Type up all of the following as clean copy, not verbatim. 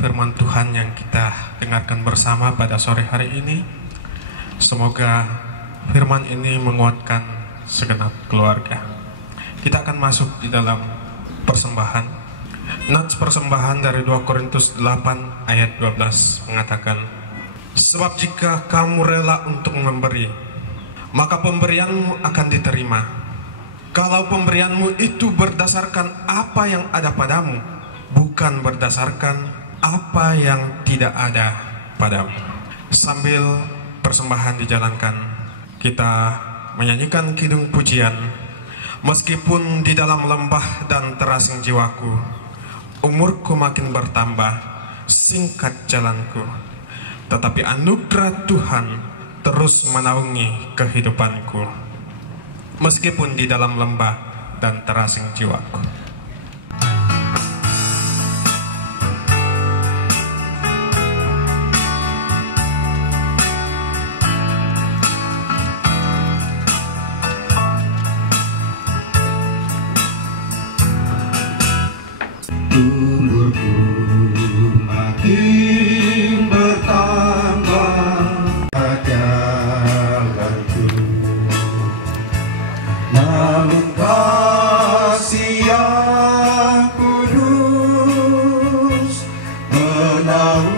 Firman Tuhan yang kita dengarkan bersama pada sore hari ini. Semoga firman ini menguatkan segenap keluarga. Kita akan masuk di dalam persembahan. Nats persembahan dari 2 Korintus 8 ayat 12 mengatakan, sebab jika kamu rela untuk memberi, maka pemberianmu akan diterima. Kalau pemberianmu itu berdasarkan apa yang ada padamu, bukan berdasarkan apa yang tidak ada padamu. Sambil persembahan dijalankan, kita menyanyikan kidung pujian. Meskipun di dalam lembah dan terasing jiwaku, umurku makin bertambah, singkat jalanku, tetapi anugerah Tuhan terus menaungi kehidupanku. Meskipun di dalam lembah dan terasing jiwaku. Umurku makin bertambah jalanku, namun kasih yang kudus menaungi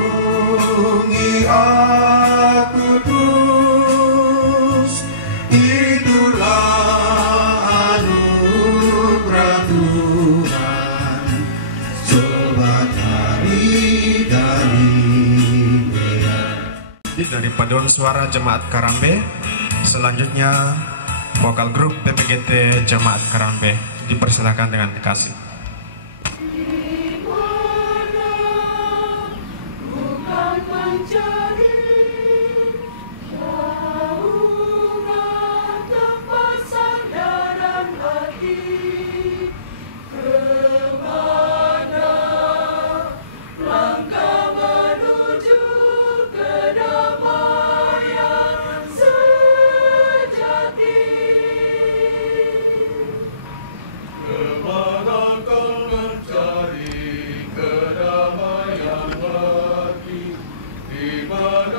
aku terus. Itulah anugerah Tuhan. Dari paduan suara Jemaat Karambe, selanjutnya vokal grup PPGT Jemaat Karambe dipersilakan dengan kasih. Di mana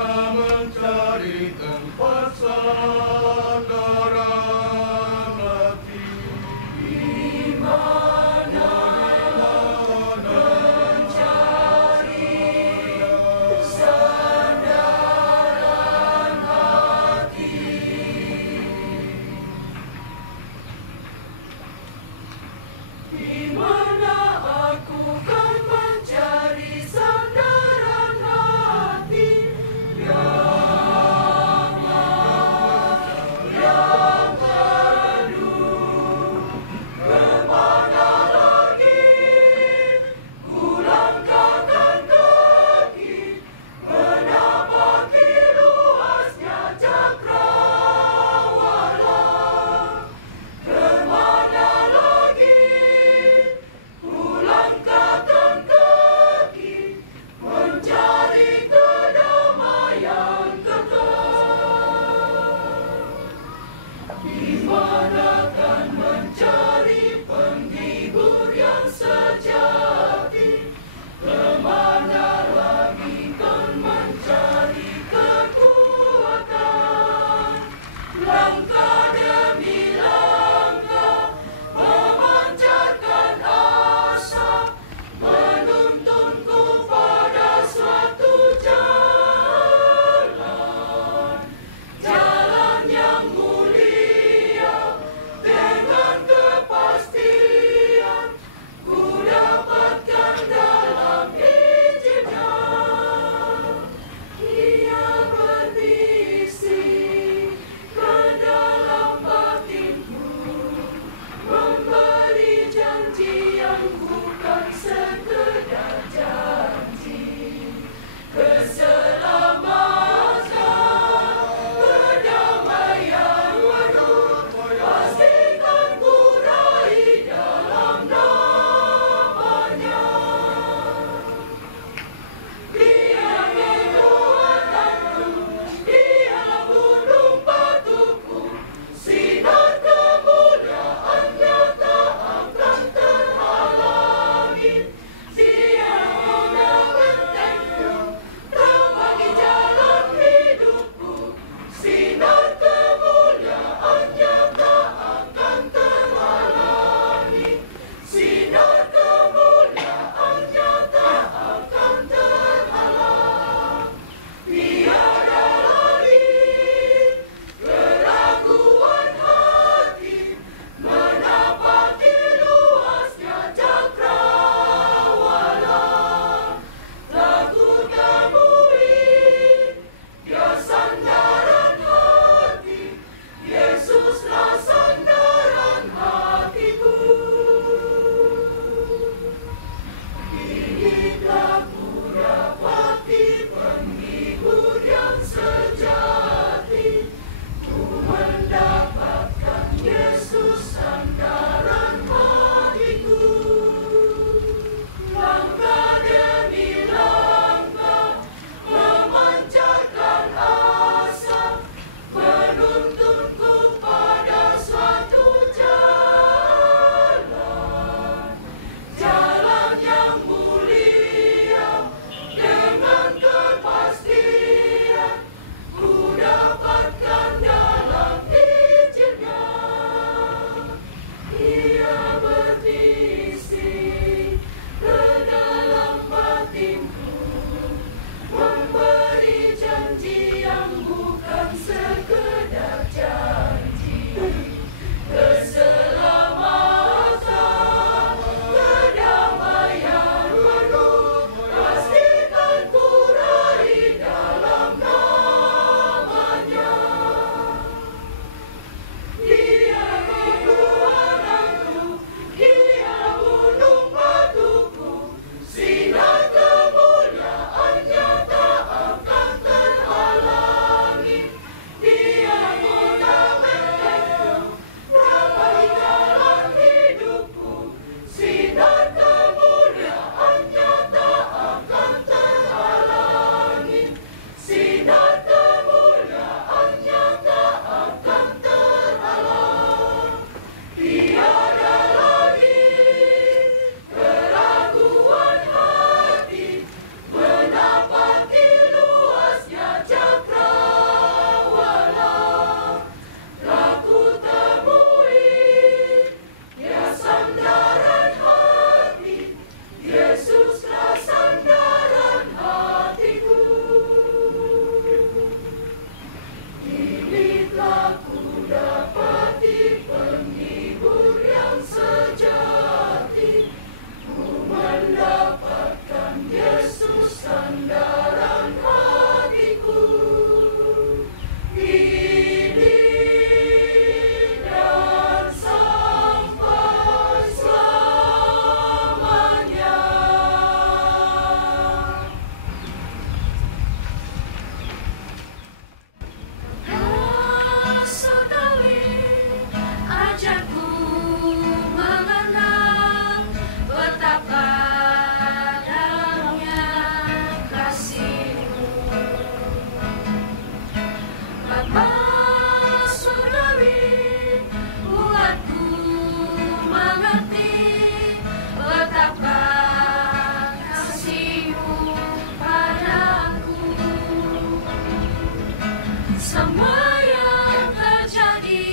semua yang terjadi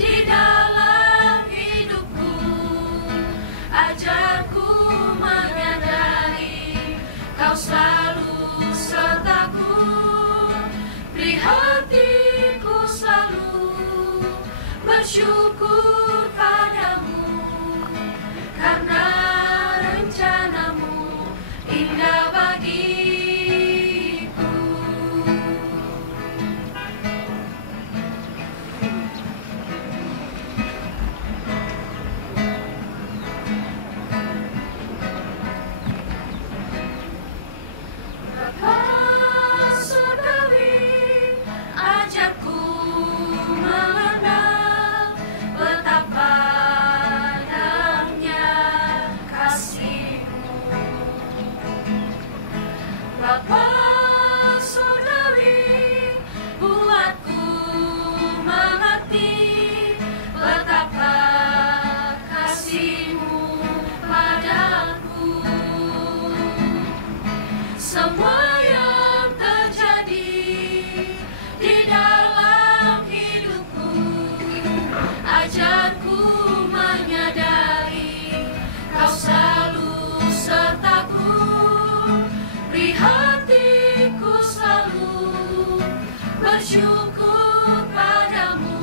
di dalam hidupku. Ajarku menyadari Kau selalu sertaku, beri hatiku selalu bersyukur padamu, karena rencanamu indah bagiku. Bapa surgawi, ajarku mengenal betapa dalamnya kasih-Mu. Bapa surgawi, buatku mengerti betapa kasih-Mu padaku. Semua yang terjadi di dalam hidupku, ajarku menyadari Kau selalu sertaku, beri hatiku selalu bersyukur padamu,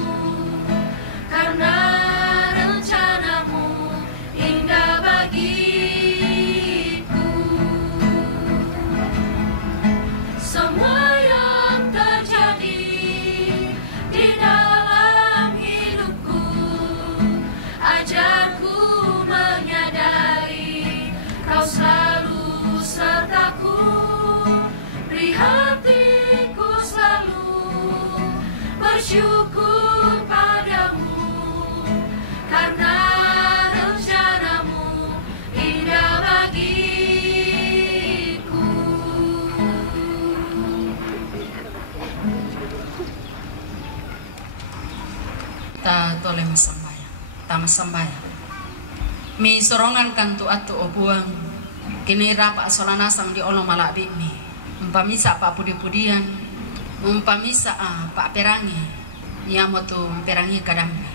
karena rencanamu indah bagiku. Semua yang terjadi di dalam hidupku, ajarku menyadari Kau selalu sertaku, beri hatiku selalu bersyukur padamu, karena rencanamu indah bagiku. Ta tole masambaya, ta masambaya. Mi sorongan kan tu atu obuang, kini rapa solanasang di olo malabi mi. Umpamisa pa pudi-pudian, umpamisa pa perangi, ya mo tu perangi kadambi.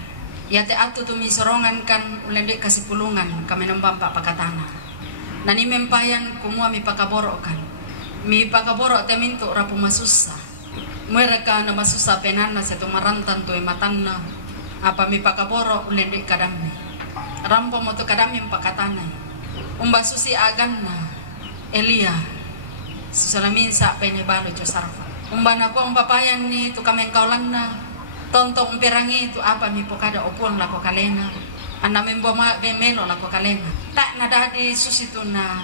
Ya te atu tu mi sorongan kan ulendek kasih pulungan kami nembam pa pakatana. Nani mempayan kumua mi pakaboro kan, mi pakaboro te mintu rapu masusa. Mereka na masusa penana setu marantan tu matanna. Apa mi pakaboro ulendek kadambi. Rampo mo tu kadambi pakatana. Umba susi aganna Elia susalamin sa penebalo jo sarfa. Umba na ko papayan ni tu kameng kaulan na tontong perangi tu apa mi pokada opuang lako kalena. Ana membo ma bemelo lako kalena. Tak nada di susitu na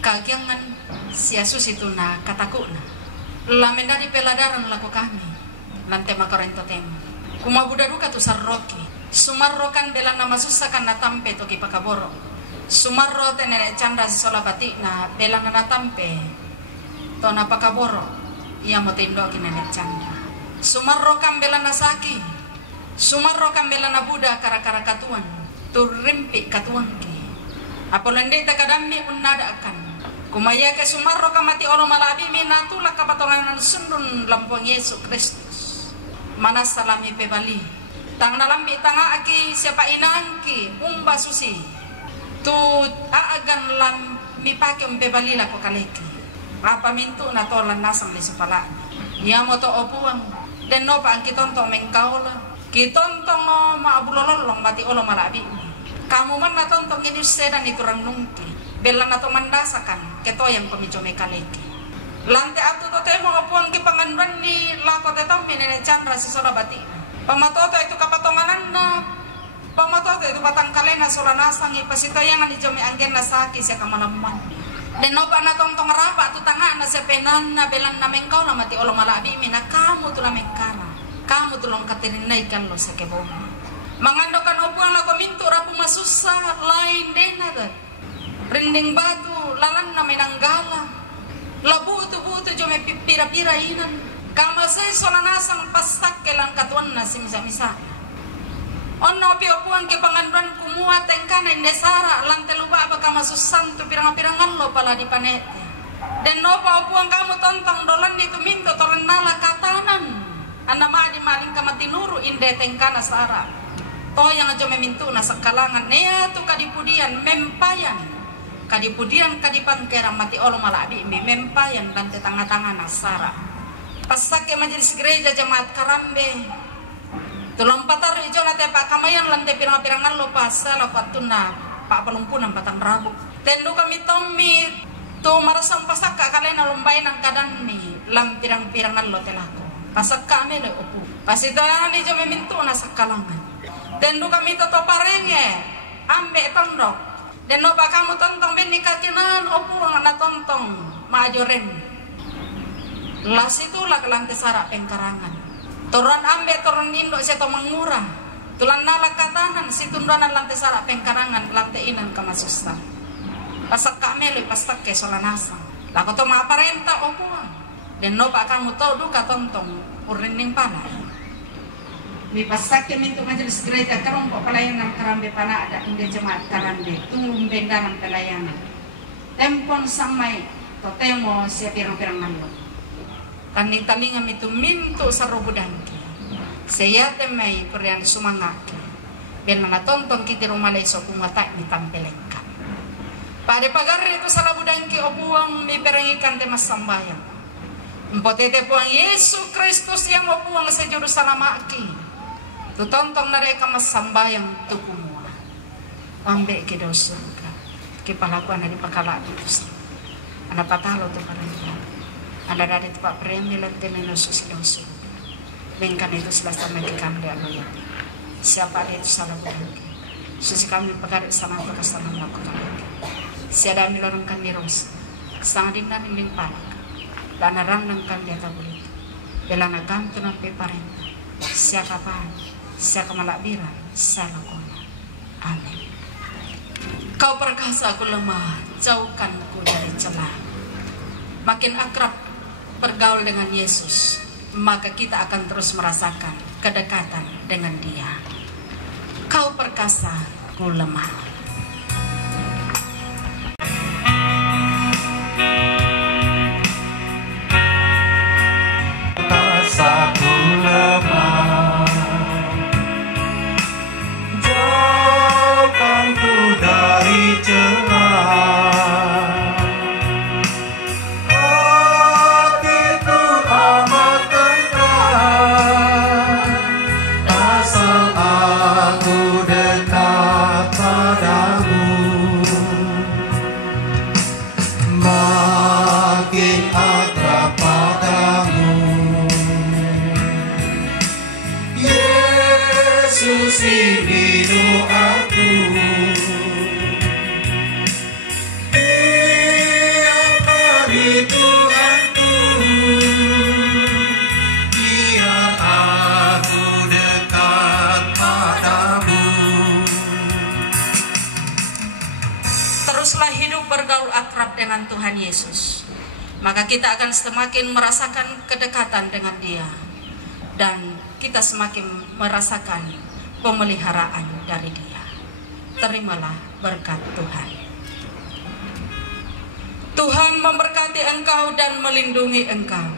kagiangan sia susitu na katakuna. Lamenda di peladaran lako kami. Lante makarento temo. Kuma budaruka tu sarroki. Sumarrokan bela nama susakan na tampe to ki pakaboro. Sumarro tenene canda sola batik na bela na tampe to na pakaboro. Ia mo tindo ki nenek canda. Sumarro kan bela na saki. Sumarro kan bela na buda kara-kara katuan. Turimpi katuan ki. Apolende ta kadammi unnada akan. Kumaya ke sumarro ka mati olo malabi minatula kapatongan sundun lampong Yesus Kristus. Mana salami pebali tang nalambi tanga aki siapa inangki umba susi tu aagan lam mi pake pebali la ko kaleki apa mintu na tolan nasang li supala ya moto opuang den no pa ang kitontong mengkaula kitontong maabulolong mati olo malabi kamu man na tontong ini seda ni turang nungki bela na to mandasakan keto yang komijo me kaleki lante atu to temo opuang ki panganban ni lako tetong minene chandra si sola bati. Pamatoto itu kapatonganan na. Pamatoto itu batang kalena sola nasang ipasitayangan ni jome anggen na saki siya kamalaman. Den no pa na tontong rapa tu tanga na siya penan na belan na mengkau na mati olo malabi mina kamu tu la mengkara. Kamu tu long katirinay kan lo sa kebo. Mangando kan opuang lako mintu rapu masusa lain denada. Rinding batu lalan na menanggala. Labuto-buto jo may pira-pira inan. Kamasay solanasang pastak kelang katuan na simisa-misa. Ono piopuan ke panganban kumuha tengkana indesara lang teluba ba kamasusan tu pirang-pirangan lo pala di panete. Dan nopo buang kamu tontong dolan itu minto torenala katanan. Anda madi maling kamati nuru inde tengkana sara. To yang aja memintu na sekalangan nea tu kadipudian mempayan. Kadipudian kadipan kera mati olo malabi mi mempayan dan tetangga-tangga nasara. Pasake majelis gereja jemaat Karambe. Tulang patar ijo nate pak kamayan lante pirang-pirangan lo pasal patuna pak pelumpunan patang rabu. Tendu kami tommi tu marasang pasaka kalian lombay ng kadan ni lam pirang-pirangan lo telako. Pasak kami le opu. Pasita ni jo memintu na sekalangan. Tendu kami toto parenge ambe tondok. Den no ba kamu tontong ben nikakinan opu na tontong majoren. Las itu lah kelante sara pengkarangan. Toran ambe toran indo seto mangura. Tulan nala katanan situndanan lante sara pengkarangan lante inan kamasusta. Pasak kami le pastak ke solanasa. Lako to maaparenta opu. Den no ba kamu to duka tontong urining pala. Mi pasake mintu majelis gereja kelompok pelayanan Karambe pana ada hingga jemaat Karambe tunggu bendanan pelayanan tempon samai totemo sia pirang-pirang mando taning-taningan itu mintu sarobudangki saya temai perian sumangaki ben mana tonton kita rumah leso kumata ditampelengkan pada pagar itu salabudangki obuang mi perangikan temas sambayang empotete puang Yesus Kristus yang obuang sejuru salamaki tu tontong nareka mas sambayang tu kumua ambe ke dosurga ke palakuan dari pakala itu ana patalo tu parenta ana dari tempat premilan teneno susi bengkan itu selasa medikan dia lo ya siapa itu salah bukan susi kami pekar sama bekas sama melakukan siada milorong kan diros sangat dindan ing palak lana randang kan dia tabuli belana gantu nampe parenta siapa saya kemalakbiran, saya lakona. Amin. Kau perkasa aku lemah, jauhkanku dari celah. Makin akrab bergaul dengan Yesus, maka kita akan terus merasakan kedekatan dengan Dia. Kau perkasa, aku lemah. Perkasa ku lemah. Dari celah hatiku amat tentram asal aku dekat padamu makin akrab padamu Yesus ini doaku Tuhanku, biar aku dekat padamu. Teruslah hidup bergaul akrab dengan Tuhan Yesus, maka kita akan semakin merasakan kedekatan dengan Dia dan kita semakin merasakan pemeliharaan dari Dia. Terimalah berkat Tuhan. Tuhan memberkati engkau dan melindungi engkau.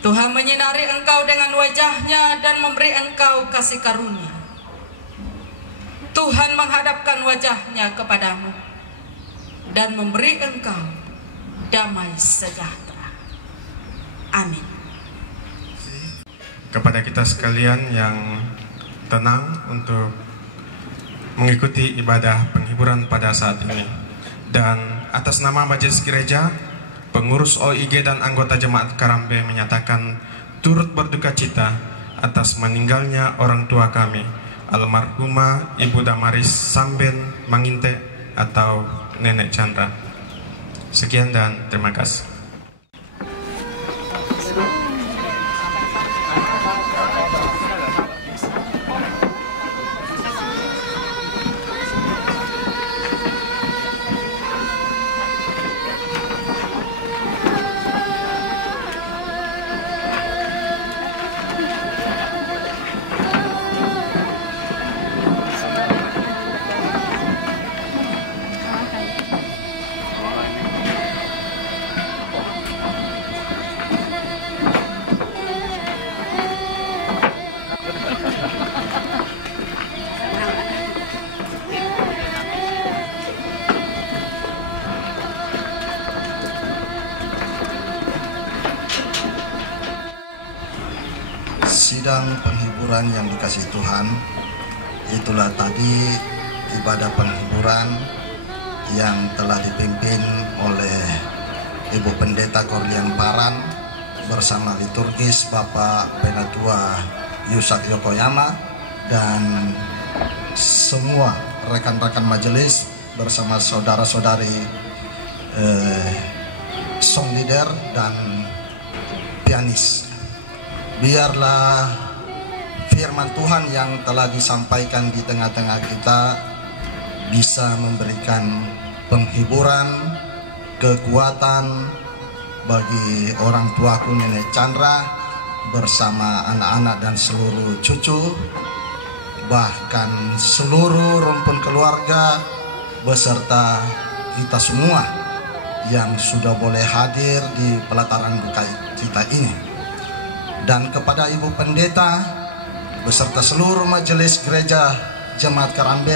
Tuhan menyinari engkau dengan wajah-Nya dan memberi engkau kasih karunia. Tuhan menghadapkan wajah-Nya kepadamu dan memberi engkau damai sejahtera. Amin. Kepada kita sekalian yang tenang untuk mengikuti ibadah penghiburan pada saat ini, dan atas nama Majelis Gereja, pengurus OIG dan anggota Jemaat Karambe menyatakan turut berduka cita atas meninggalnya orang tua kami, almarhumah Ibu Damaris Samben Manginte atau Nenek Chandra. Sekian dan terima kasih. sidang penghiburan yang dikasihi Tuhan, itulah tadi ibadah penghiburan yang telah dipimpin oleh Ibu Pendeta Korlian Paran bersama liturgis Bapak Penatua Yusak Yokoyama dan semua rekan-rekan majelis bersama saudara-saudari song leader dan pianis. Biarlah firman Tuhan yang telah disampaikan di tengah-tengah kita bisa memberikan penghiburan, kekuatan bagi orang tuaku Nenek Chandra bersama anak-anak dan seluruh cucu, bahkan seluruh rumpun keluarga beserta kita semua yang sudah boleh hadir di pelataran duka kita ini. Dan kepada Ibu Pendeta beserta seluruh majelis gereja Jemaat Karambe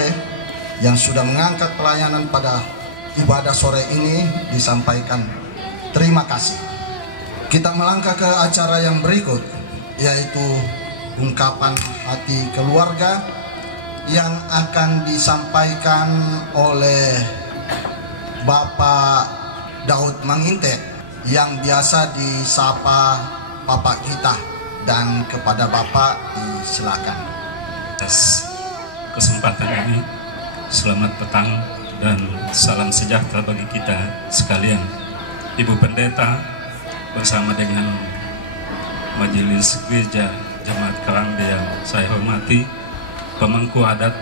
yang sudah mengangkat pelayanan pada ibadah sore ini, disampaikan terima kasih. Kita melangkah ke acara yang berikut, yaitu ungkapan hati keluarga yang akan disampaikan oleh Bapak Daud Manginte yang biasa disapa Bapak kita, dan kepada Bapak disilakan. Atas kesempatan ini, selamat petang dan salam sejahtera bagi kita sekalian. Ibu Pendeta bersama dengan Majelis Gereja Jemaat Karambe yang saya hormati, pemangku adat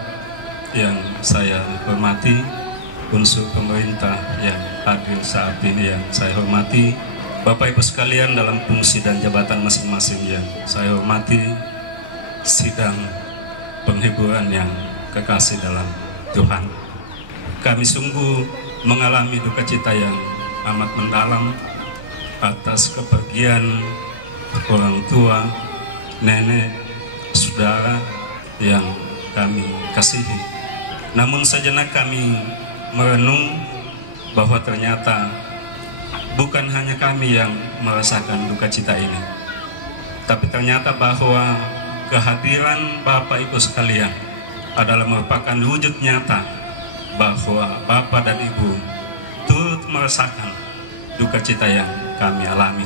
yang saya hormati, unsur pemerintah yang hadir saat ini yang saya hormati, Bapak Ibu sekalian dalam fungsi dan jabatan masing-masing yang saya hormati, sidang penghiburan yang kekasih dalam Tuhan. Kami sungguh mengalami duka cita yang amat mendalam atas kepergian orang tua, nenek, saudara yang kami kasihi. Namun sejenak kami merenung bahwa ternyata bukan hanya kami yang merasakan duka cita ini, tapi ternyata bahwa kehadiran Bapak Ibu sekalian adalah merupakan wujud nyata bahwa Bapak dan Ibu turut merasakan duka cita yang kami alami.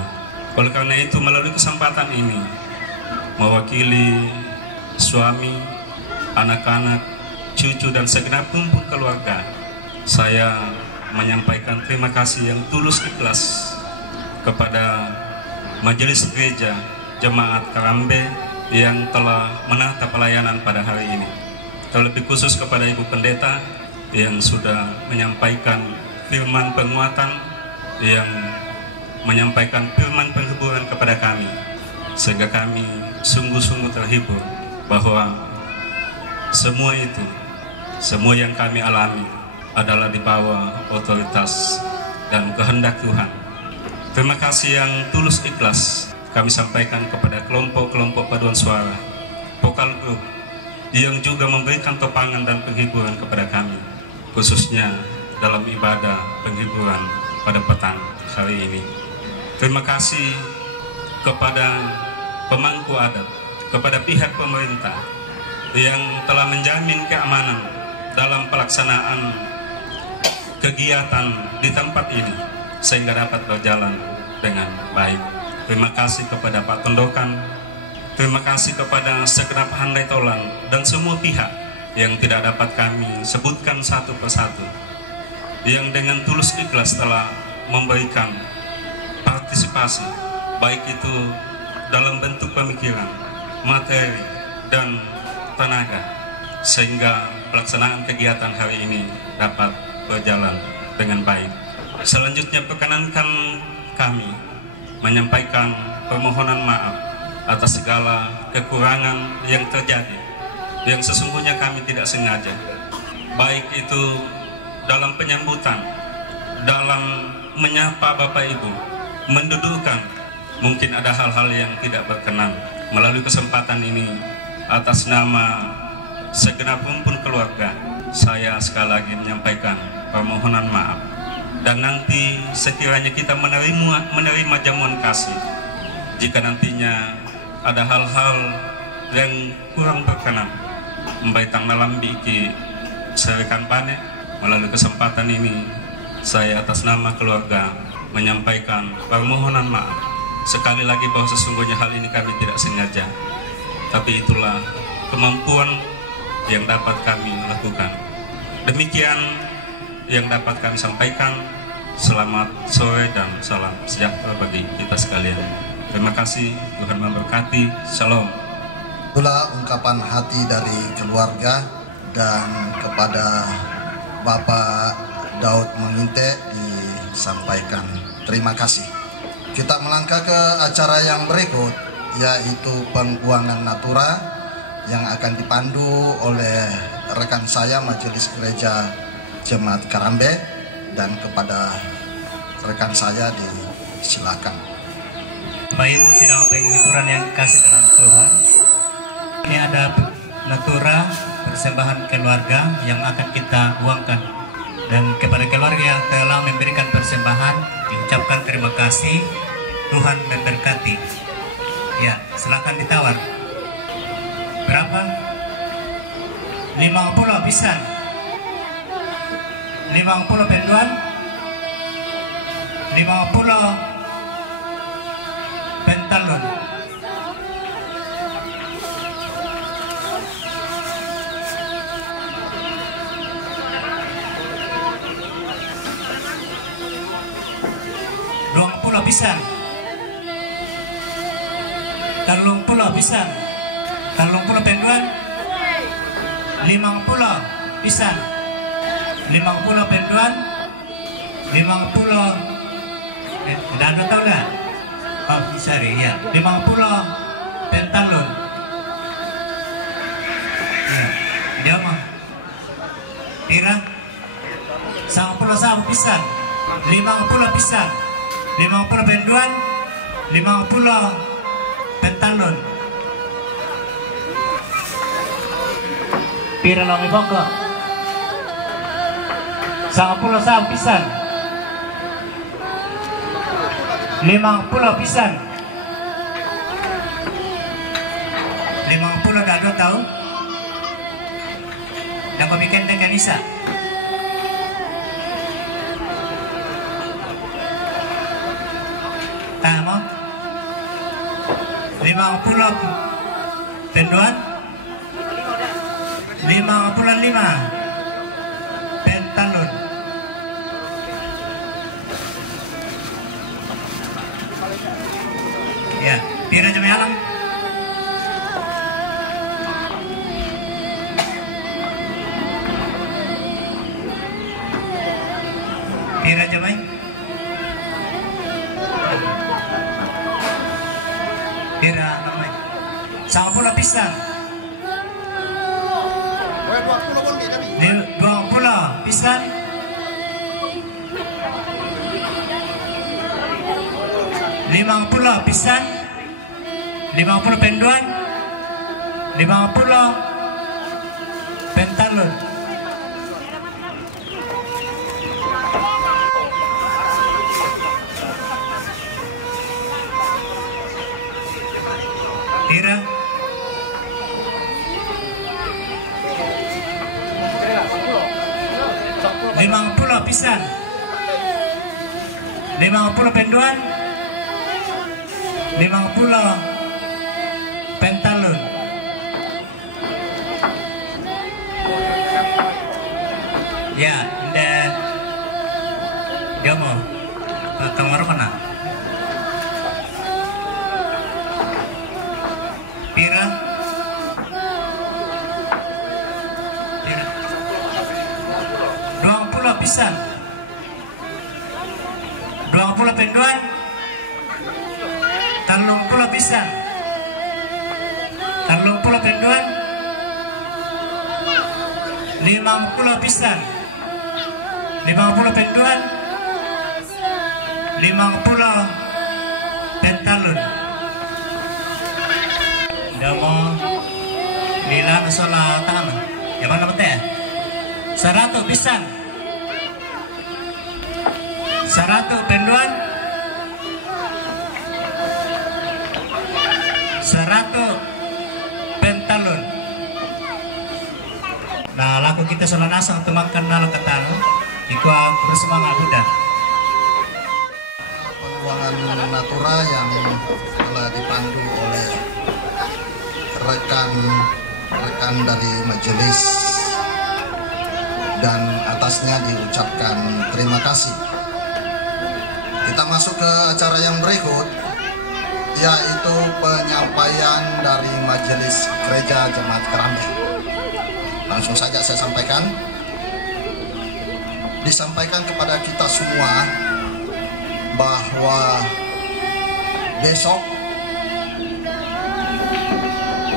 Oleh karena itu, melalui kesempatan ini, mewakili suami, anak-anak, cucu, dan segenap rumpun keluarga, saya menyampaikan terima kasih yang tulus ikhlas kepada Majelis Gereja Jemaat Karambe yang telah menata pelayanan pada hari ini. Terlebih khusus kepada Ibu Pendeta yang sudah menyampaikan firman penguatan, yang menyampaikan firman penghiburan kepada kami, sehingga kami sungguh-sungguh terhibur bahwa semua itu, semua yang kami alami adalah di bawah otoritas dan kehendak Tuhan. Terima kasih yang tulus ikhlas kami sampaikan kepada kelompok-kelompok paduan suara, vokal group yang juga memberikan topangan dan penghiburan kepada kami, khususnya dalam ibadah penghiburan pada petang hari ini. Terima kasih kepada pemangku adat, kepada pihak pemerintah yang telah menjamin keamanan dalam pelaksanaan kegiatan di tempat ini sehingga dapat berjalan dengan baik. Terima kasih kepada Pak Tondokan, terima kasih kepada segenap handai tolan dan semua pihak yang tidak dapat kami sebutkan satu persatu, yang dengan tulus ikhlas telah memberikan partisipasi, baik itu dalam bentuk pemikiran, materi, dan tenaga, sehingga pelaksanaan kegiatan hari ini dapat berjalan dengan baik. Selanjutnya, perkenankan kami menyampaikan permohonan maaf atas segala kekurangan yang terjadi, yang sesungguhnya kami tidak sengaja, baik itu dalam penyambutan, dalam menyapa Bapak Ibu, mendudukkan, mungkin ada hal-hal yang tidak berkenan. Melalui kesempatan ini, atas nama segenap rumpun keluarga, saya sekali lagi menyampaikan permohonan maaf. Dan nanti sekiranya kita menerima jamuan kasih, jika nantinya ada hal-hal yang kurang berkenan membaitang malam biki serekan pane. Melalui kesempatan ini saya atas nama keluarga menyampaikan permohonan maaf sekali lagi bahwa sesungguhnya hal ini kami tidak sengaja, tapi itulah kemampuan yang dapat kami lakukan. Demikian yang dapat kami sampaikan. Selamat sore dan salam sejahtera bagi kita sekalian. Terima kasih, Tuhan memberkati. Shalom. Itulah ungkapan hati dari keluarga dan kepada Bapak Daud Menginte disampaikan terima kasih. Kita melangkah ke acara yang berikut, yaitu pembuangan natura yang akan dipandu oleh rekan saya Majelis Gereja Jemaat Karambe, dan kepada rekan saya disilakan. Bapak Ibu sidang penghiburan yang kasih dalam Tuhan, ini ada natura persembahan keluarga yang akan kita uangkan, dan kepada keluarga yang telah memberikan persembahan diucapkan terima kasih. Tuhan memberkati. Ya, silakan ditawar. Berapa? 50 bisa. 50 penduan, 50 pentalon. Pulau pisang, 30 pisang, 30 penduan, 50 pisang, 50 penduan, 50 tidak ada tahu dah. Oh bisa ya, 50 pentalon. Dia mah kira 10 pisang, 50 pisang, 50 penduan, 50 pentalon. Pira lang iboko. 10 pisang, 50 pisang, 50 dado tahu. Yang bikin dengan isa. Tama 50 penduan, 55 pentalon. Ya, pira jam alam. Pira jam ay? Pira namay. 10 pisang. 20 pisang. 50 pisang, 50 penduan, 50 pentalon. Tira 50 pisang, 50 penduan, 50 pentalon. Ya, dia mau kamar mana? Pira? Pira? 20 pisang, 20 penduan, 30 pisang, 30 penduan, 50 pisang, 50 penduan, 50 pentalon. Damo nila nasola tama. Yang mana mate? 100 pisang, 100 penduan, 100 Nah, laku kita solanasang tumakan nalo katalo, ikwa bersemangat budak. Penguangan natura yang telah dipandu oleh rekan-rekan dari majelis dan atasnya diucapkan terima kasih. Kita masuk ke acara yang berikut, yaitu penyampaian dari Majelis Gereja Jemaat Kerambe. Langsung saja saya sampaikan. Disampaikan kepada kita semua bahwa besok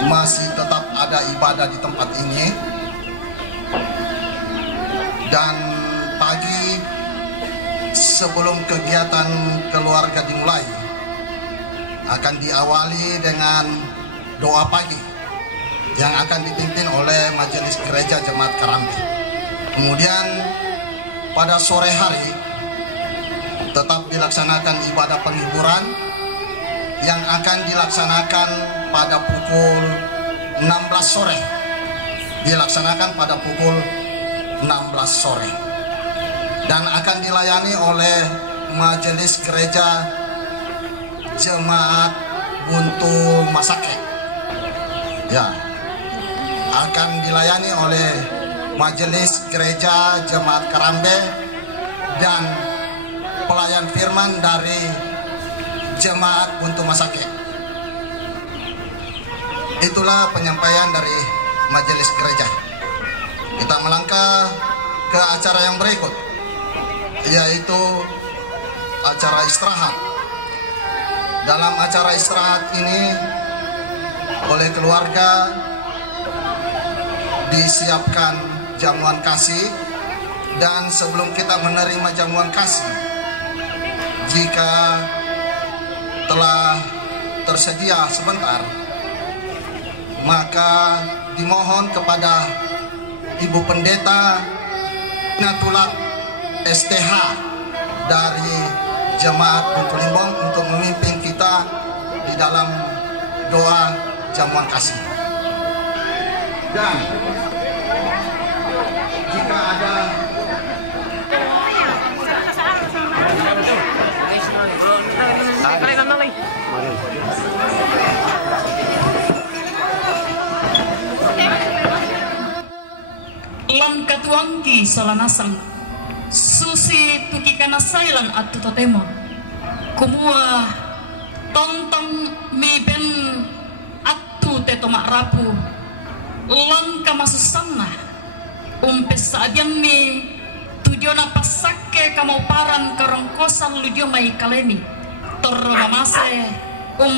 masih tetap ada ibadah di tempat ini, dan pagi sebelum kegiatan keluarga dimulai akan diawali dengan doa pagi yang akan dipimpin oleh Majelis Gereja Jemaat Kerambe. Kemudian pada sore hari tetap dilaksanakan ibadah penghiburan yang akan dilaksanakan pada pukul 16 sore. Dilaksanakan pada pukul 16 sore. Dan akan dilayani oleh Majelis Gereja Jemaat Buntu Masake. Ya, akan dilayani oleh Majelis Gereja Jemaat Kerambe dan pelayan firman dari Jemaat Buntu Masake. Itulah penyampaian dari Majelis Gereja. Kita melangkah ke acara yang berikut, yaitu acara istirahat. Dalam acara istirahat ini oleh keluarga disiapkan jamuan kasih, dan sebelum kita menerima jamuan kasih, jika telah tersedia sebentar, maka dimohon kepada Ibu Pendeta Natulak STH dari Jemaat Buntu Limbong untuk memimpin kita di dalam doa jamuan kasih. Dan jika ada Lan katuangki solanasang susi tuki kana sailan atu totemo kumua tontong mi ben atu teto makrapu lan kamasusanna umpes saadian mi tujuana pasake kamauparan karongkosan ludio mai kalemi torro mamase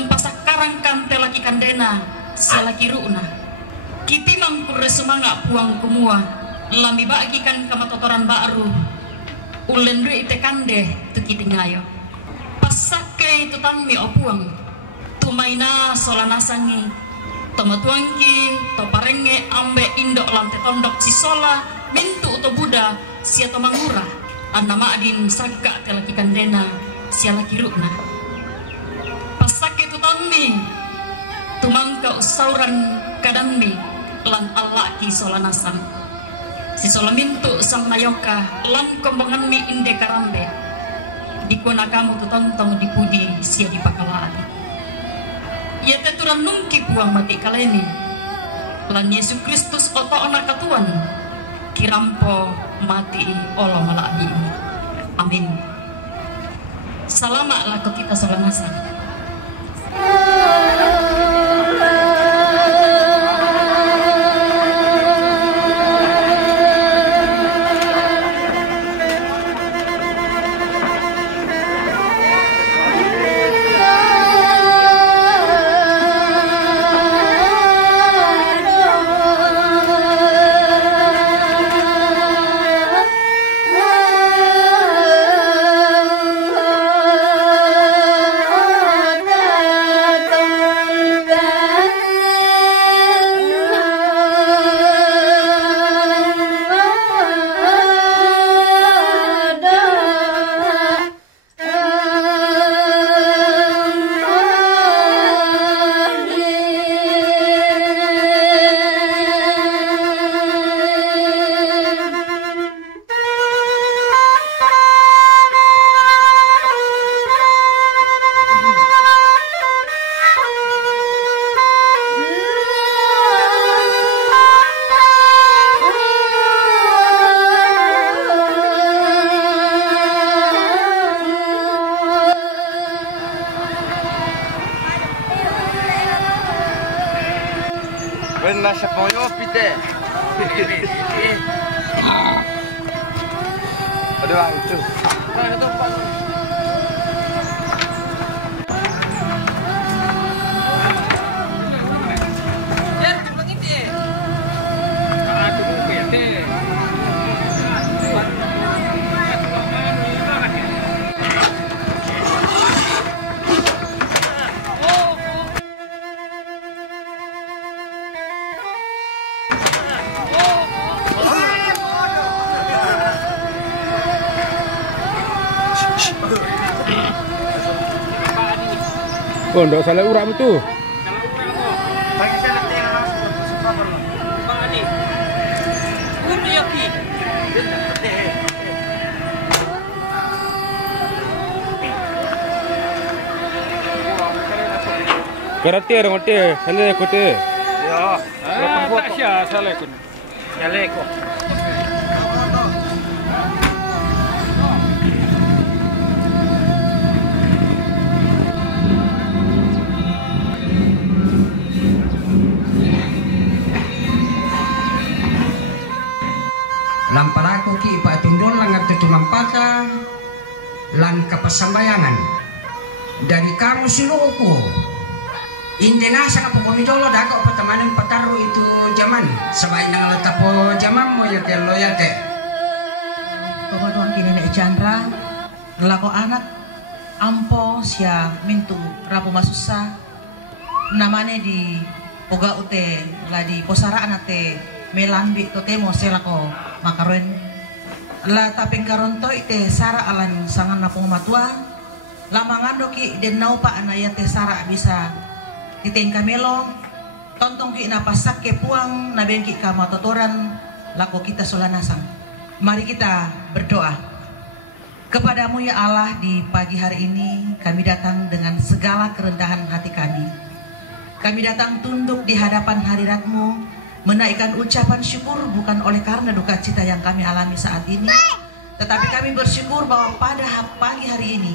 pasakaran kante laki kandena selaki ruuna kitimang kure sumanga puang kumua lambi bagi kan kamatotoran baru ulen ru ite kande tukitingayo pasake itu tammi opuang tumaina solanasangi tomatuangki toparenge ambe indok lante tondok sisola mintu uto buda sia tomangura annama adin sagga telaki kandena sia laki rukna pasake itu tammi tumangka usauran kadammi lan Allah ki solanasan si solamintu sang nayoka lan kombangan mi inde karambe dikuna kamu tu tontong dipudi sia di pakalaan ia teturan nungki buang mati kaleni lan Yesus Kristus oto ona katuan kirampo mati olo malabi amin. Salamat lah kita solanasan. Ben nasa poyo pite. Aduh, itu. Nah, itu Pak. Oh, ndak salah uram itu. Bagi saya nanti yang langsung Pak Adi. Udah yoki. Karate ada mati, salah kote. Ya, tak sia salah kun. Salah kok. Lampalaku ki pa tundon lang at tumampaka lan kapasambayangan dari kamu siluku indi nasa ka pagkomidolo dago patamanan pataro itu zaman sabay nang latapo zaman mo yate loyate pabatuan kini nek Chandra lako anak ampo sia mintu rapo masusa namane di poga ute la di posaraan ate melambi totemo selako makaroen la taping karonto ite sara alan sangan na pumatua lamangan doki den naupa anaya te sara bisa titeng kamelo tontong ki napasak ke puang nabengki ka matotoran lako kita solanasang. Mari kita berdoa. Kepadamu ya Allah, di pagi hari ini kami datang dengan segala kerendahan hati kami. Kami datang tunduk di hadapan hadirat-Mu, menaikkan ucapan syukur bukan oleh karena duka cita yang kami alami saat ini, tetapi kami bersyukur bahwa pada pagi hari ini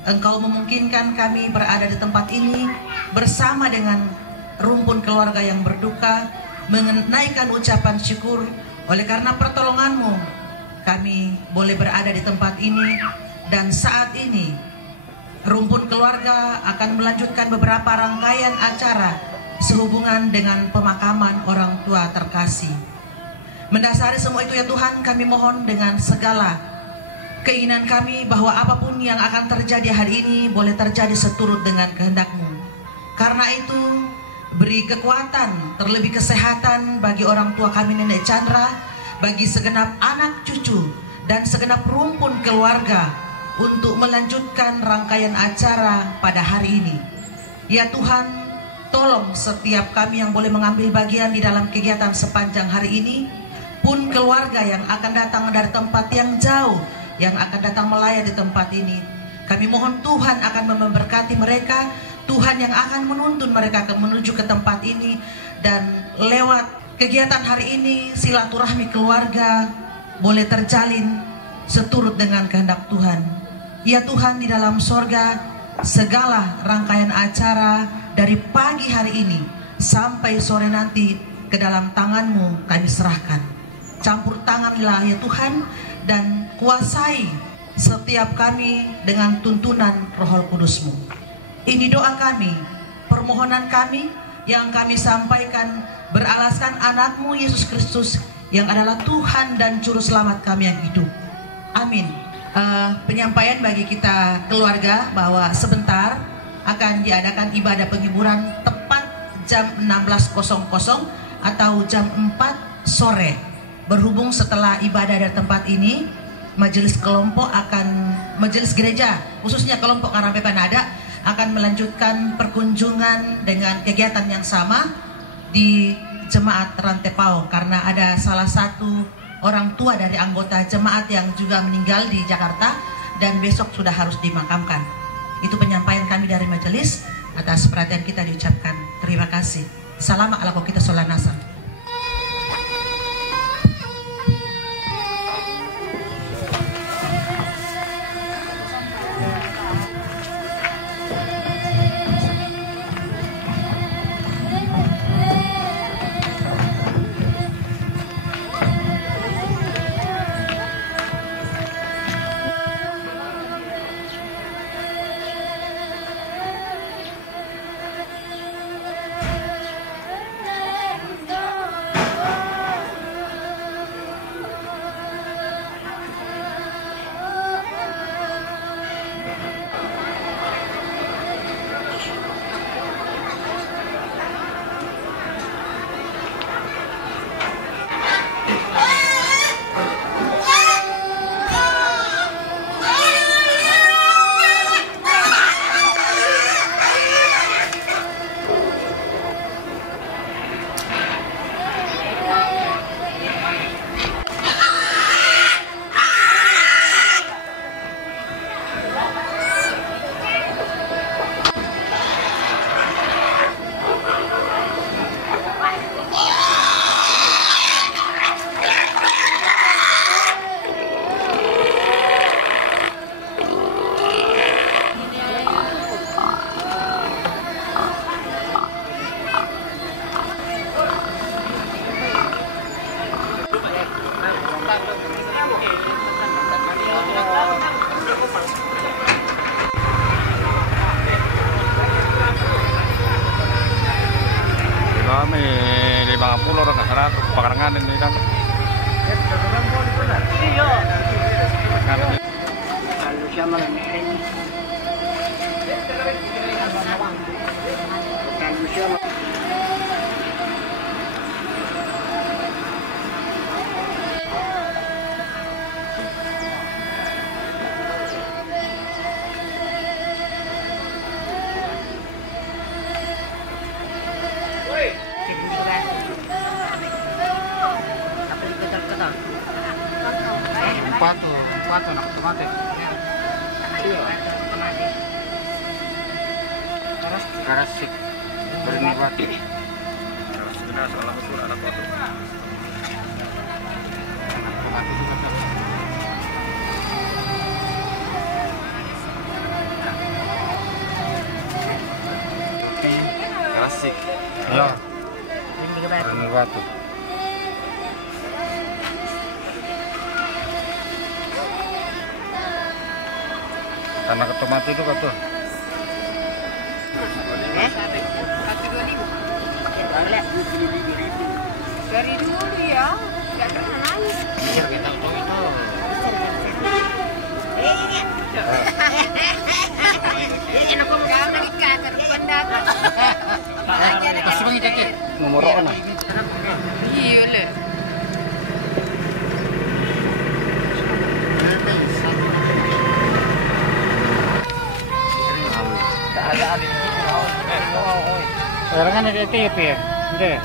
Engkau memungkinkan kami berada di tempat ini bersama dengan rumpun keluarga yang berduka, menaikkan ucapan syukur. Oleh karena pertolongan-Mu kami boleh berada di tempat ini, dan saat ini rumpun keluarga akan melanjutkan beberapa rangkaian acara sehubungan dengan pemakaman orang tua terkasih. Mendasari semua itu ya Tuhan, kami mohon dengan segala keinginan kami bahwa apapun yang akan terjadi hari ini boleh terjadi seturut dengan kehendak-Mu. Karena itu beri kekuatan, terlebih kesehatan bagi orang tua kami Nenek Chandra, bagi segenap anak cucu dan segenap rumpun keluarga untuk melanjutkan rangkaian acara pada hari ini. Ya Tuhan, tolong setiap kami yang boleh mengambil bagian di dalam kegiatan sepanjang hari ini, pun keluarga yang akan datang dari tempat yang jauh, yang akan datang melayani di tempat ini, kami mohon Tuhan akan memberkati mereka, Tuhan yang akan menuntun mereka menuju ke tempat ini, dan lewat kegiatan hari ini silaturahmi keluarga boleh terjalin seturut dengan kehendak Tuhan. Ya Tuhan di dalam sorga, segala rangkaian acara dari pagi hari ini sampai sore nanti ke dalam tangan-Mu kami serahkan. Campur tanganlah ya Tuhan, dan kuasai setiap kami dengan tuntunan Roh Kudus-Mu. Ini doa kami, permohonan kami yang kami sampaikan beralaskan anak-Mu Yesus Kristus yang adalah Tuhan dan Juru Selamat kami yang hidup. Amin. Penyampaian bagi kita keluarga bahwa sebentar akan diadakan ibadah penghiburan tepat jam 16.00 atau jam 4 sore. Berhubung setelah ibadah dari tempat ini, majelis gereja khususnya kelompok Karampe Panada akan melanjutkan perkunjungan dengan kegiatan yang sama di jemaat Rantepao, karena ada salah satu orang tua dari anggota jemaat yang juga meninggal di Jakarta dan besok sudah harus dimakamkan. Itu penyampaian kami dari majelis. Atas perhatian kita diucapkan terima kasih. Salam ala kita solanasa. orang nggak salah pekarangan ini kan. Empat anak otomatis. Iya. Karasik. Berniwati. Sudah salah betul anak foto. Otomatis juga. Karasik. Ya. Berniwati. Karena ketomati itu kata. Dari dulu ya, nggak pernah nangis. Biar kita tahu itu. Ini aku nggak menikah terpendat. Kasih bagi kaki. Nomor apa? Iya le. Orang kan ada TP ya, deh.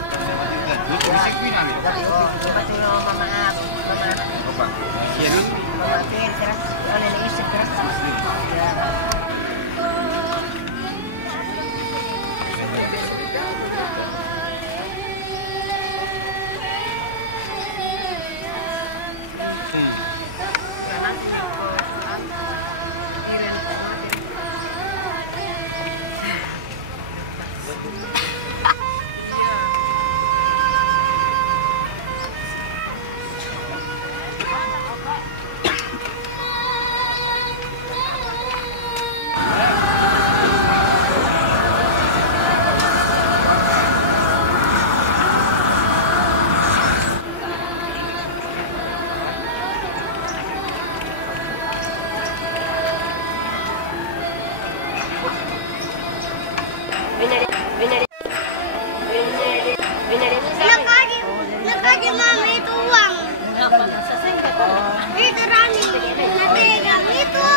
Lagi mama itu uang. Itu Rani. Pegang itu.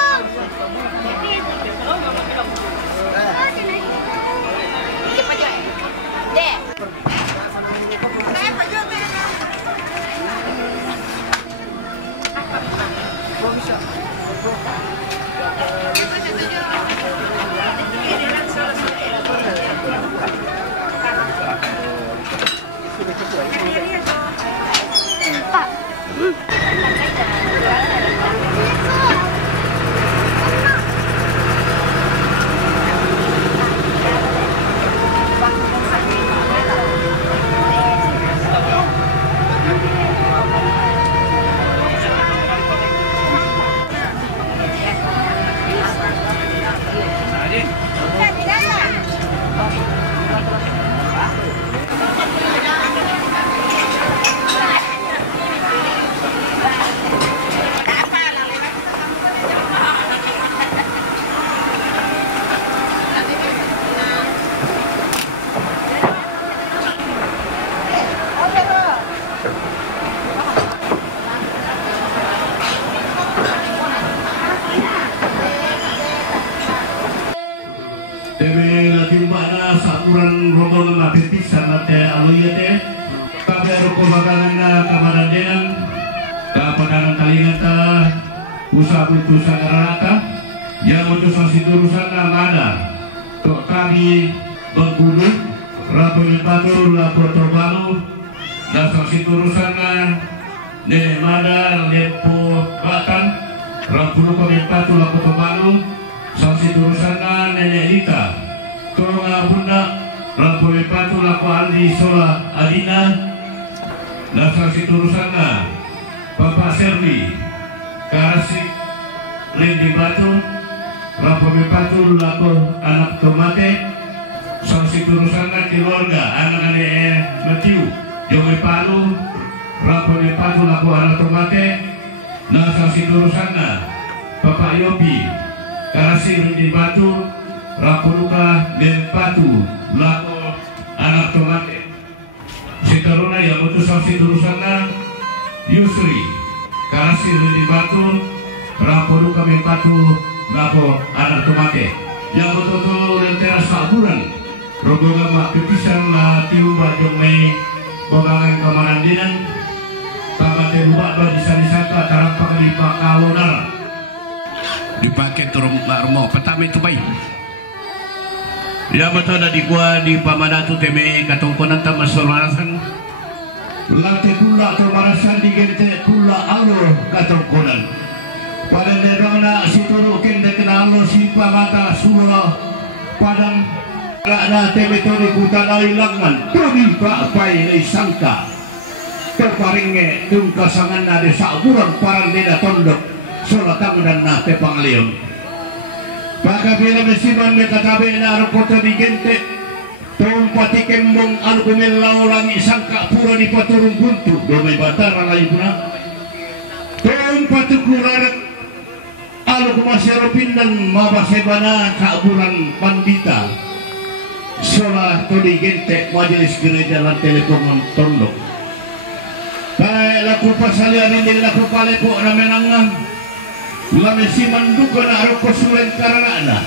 Demi lagi mana saturan rombongan mati sana teh aluyate kabe roko baganana kamaradenan kapadangan kalingata usaha putusan rata yang utusan siturusan ada tok kami Bengkulu Rabu Patur Lapor Torbanu dasar siturusan Nenek Mada Lepo Batan Rabu Patur Lapor Torbanu sanksi turusana Nenek Lita Tolonga Bunda Rabu Patu Laku Aldi Sola Adina dan sanksi turusana Bapak Servi Karasik Lindi Batu Rabu Patu Laku Anak Tomate sanksi turusana keluarga anak-anak Matiu Jome Palu, Rapone Patu laku anak tomate, nasa sidurusana, Bapak Yobi, Karasi Rudi Batu, Rapuluka dan Patu laku anak tomate. Sitaruna yang mutusan sidurusana, Yusri, Karasi Rudi Batu, Rapuluka dan Patu laku anak tomate. Yang betul-betul lentera saburan, rogongan mak kepisan lah tiuba jomei. Bogangan Kamanandinan Pamate Bubak disana-disana Tarampak di Pakalonal dipakai turun Marmo pertama itu baik ya betul ada di gua di Pamanatu teme katongkonan tamasolasan lantai pula tomarasan di gente pula Allah katongkonan pada nedona si turukin de kenal si Pamata Sula Padang ada temetode kutana ilangan kami bapai ni sangka terparinge tungkasangan ada saburan parang neda tondok solatang dan nate panglion baka bila mesiman mekatabe na arukota di gente tumpati kembong alukumelau langi sangka pura di paturung buntu domai batara lain puna tumpati kurarat alukumasero pindan mabasebana saburan pandita solah todi gente majelis gereja lan telepongan tondok baik laku pasalian ini laku palepo na menangang lamesi manduka na arok kosulen karana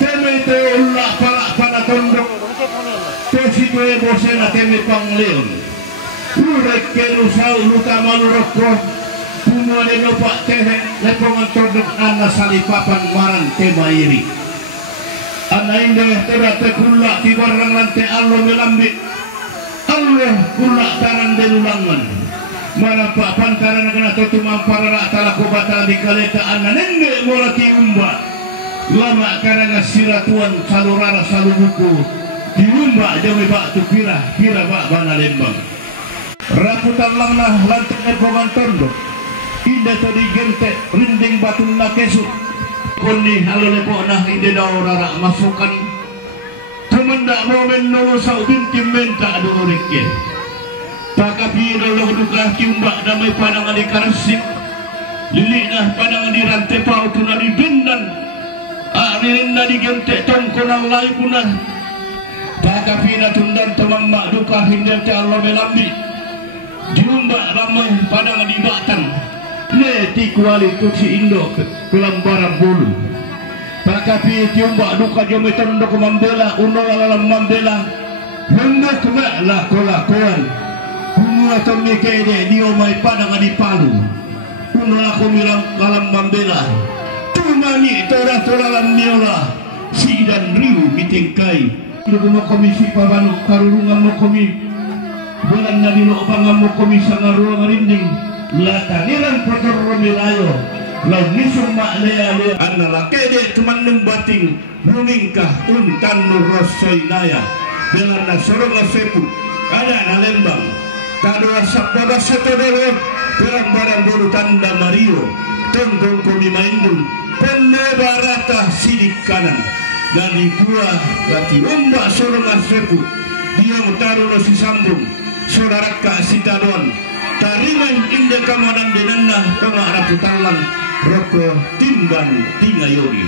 teme te ulah palak pada tondok tesi tue bosena teme pangleon urek kerusau luta malu rokok punua de nopak tehe lepongan tondok ana salipapan maran tema iri ana indah terate kula di barang lantai Allah melambik Allah kula taran delulangan mana pak pantaran kena tutu mampara talaku batal di kaleta ana nende molati umba lama karena siratuan salurara salubuku di umba jauh bak tu pira bak bana lembang raputan langnah lantai erbogan tondok indah tadi gente rinding batu nakesu koni halo lepok nah ide daurara masukan temendak momen nolo sau binti menta adu orikye takapi nolo duka kiumbak damai pandangan di karasip lilik nah pandangan di rantai pau tuna di bendan arinna di gentek tongkonang lai punah takapi na tundan temang mak duka hingga Allah melambi diumbak ramai pandangan di batang neti kuali tuksi Indo kelambaran bulu takapi tiumbak duka jome tondok membela unol alam membela hendak lah kolakuan kumua tomi kede diomai padang di Palu unol aku milang alam membela tumani tora alam niola si dan riu mitingkai dukuma komisi pabanu karurungan mo komi bulan nadi lo pangam mo komi sangaruang rinding lataniran kotor romilayo lau nisung mak lea anala kede teman bating rumingkah untan nurosoinaya dengan nasorong sepu ada na lembang kadua sabda setodolo perang barang bulu tanda Mario tenggong kumi maindun penebarata sidik kanan dari gua lati umbak sorong sepu dia utaru si sambung saudara kak sitadon tariman indah kamanan denana pengarap talang rokok timban tingayori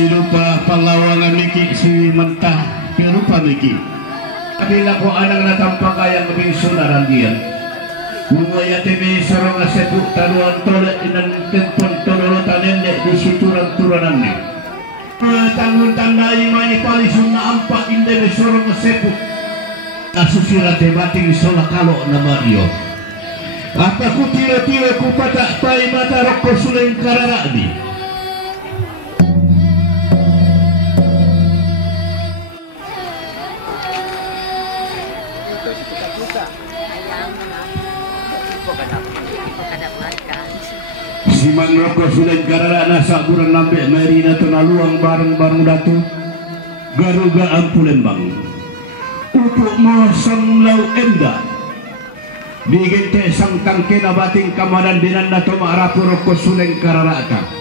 si lupa palawangan niki si mentah pirupa niki bila ko anang natampak kaya ngabing sunaran dia Bumaya tebe sarang asepuk taruhan tolak inan tempon tololotan nenek di situran-turanan ni tangun tandai mani pali sunna ampak inde be sarang asepuk asusira tebating sola kalau nama dia apa ku tira-tira ku patak pai mata rokok suleng kararani Siman rokok sudah karara nasa buran nambe merina tenaluang bareng-bareng datu garuga ampu lembang upuk mosong lau enda digente sang tangkena bating kamadan dinan nato ma'rapu rokok suleng karara ka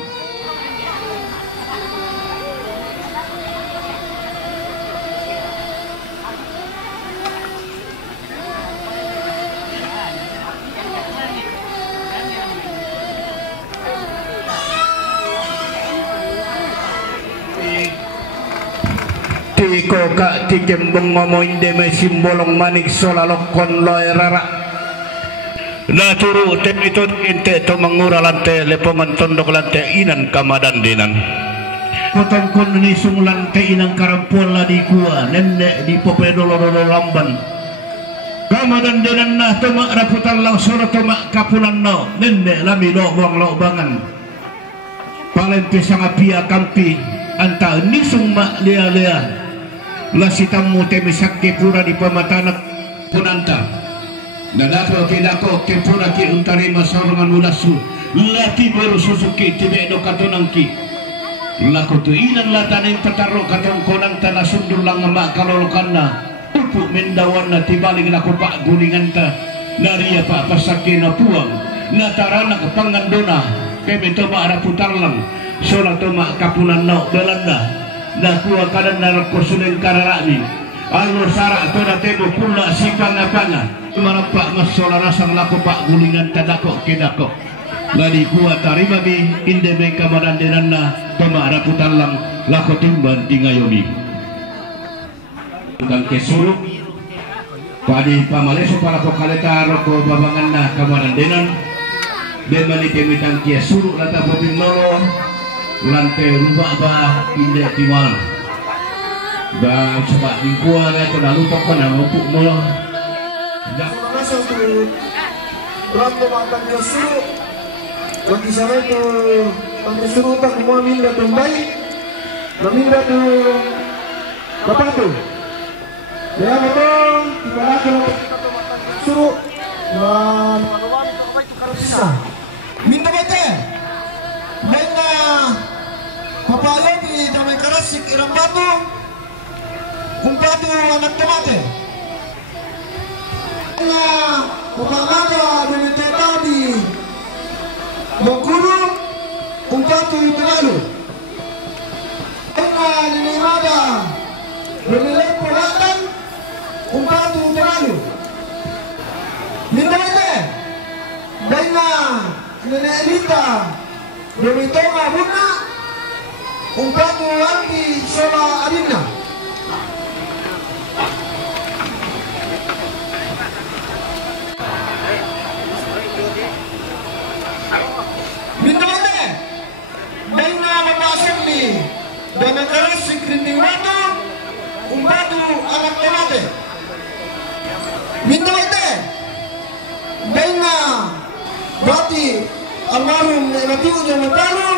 Tiko kak tikembong ngomoin deme simbolong manik solalokon loy rara na turu tem itu inte to mangura lante lepongan tondok lante inan kamadan dinan potong kon ni sumulan te inang karampol la di kuah nenek di popedolo lamban kamadan dinan nah tomak raputan lang solo tomak kapunan no nenek lami lo buang lo bangan paling pisang apia kampi anta nisung mak lea-lea lasitamu temisakki pura di pamatanak punanta nadako kidako ke pura ki untari masorangan ulasu lati baru susuki tibe do katonangki lako tu inan latanin petaro katong konang tanah sundul lang mak kalolokanna upuk mendawana tibaling lako pak guninganta naria pak pasakina puang natarana kepangandona kebento mak raputarlang sola to mak kapunan no belanda na kuwa kanan na kosulen kararami alo sarak to na tebo pula sipang apanga marapa masola rasang lako pak gulingan tadako kedako ladi kuwa tarima bi inde be kamadan denanna toma raputan lang lako timban tingayomi kang kesuru padi pamaleso para pokaleta roko babanganna kamadan denan demani kemitang kesuru lata popin lolo lantai rubah bah indah timal dan sebab lingkuan itu dah lupa kan nama upuk mula dah masuk tu berapa makan kesuru lagi sana tu makan kesuru tak semua minda terbaik dan minda tu apa tu ya betul tiba lagi makan kesuru dan sisa minda bete Mena papaya di damai karasik iram batu kumpatu anak tomate Mena papaya di tadi Bokuru kumpatu ibnalu Mena di mada Bernilai pelatan kumpatu ibnalu Minta bete Mena nenek Elita Demi Toma Buna Umpatu Andi Sola Adina Bintang Baina Mapasik ni Dana Karas Sikrining Watu Umpatu Anak Tomate Bintang Baina Bati almarhum Nabiu Jawa Baru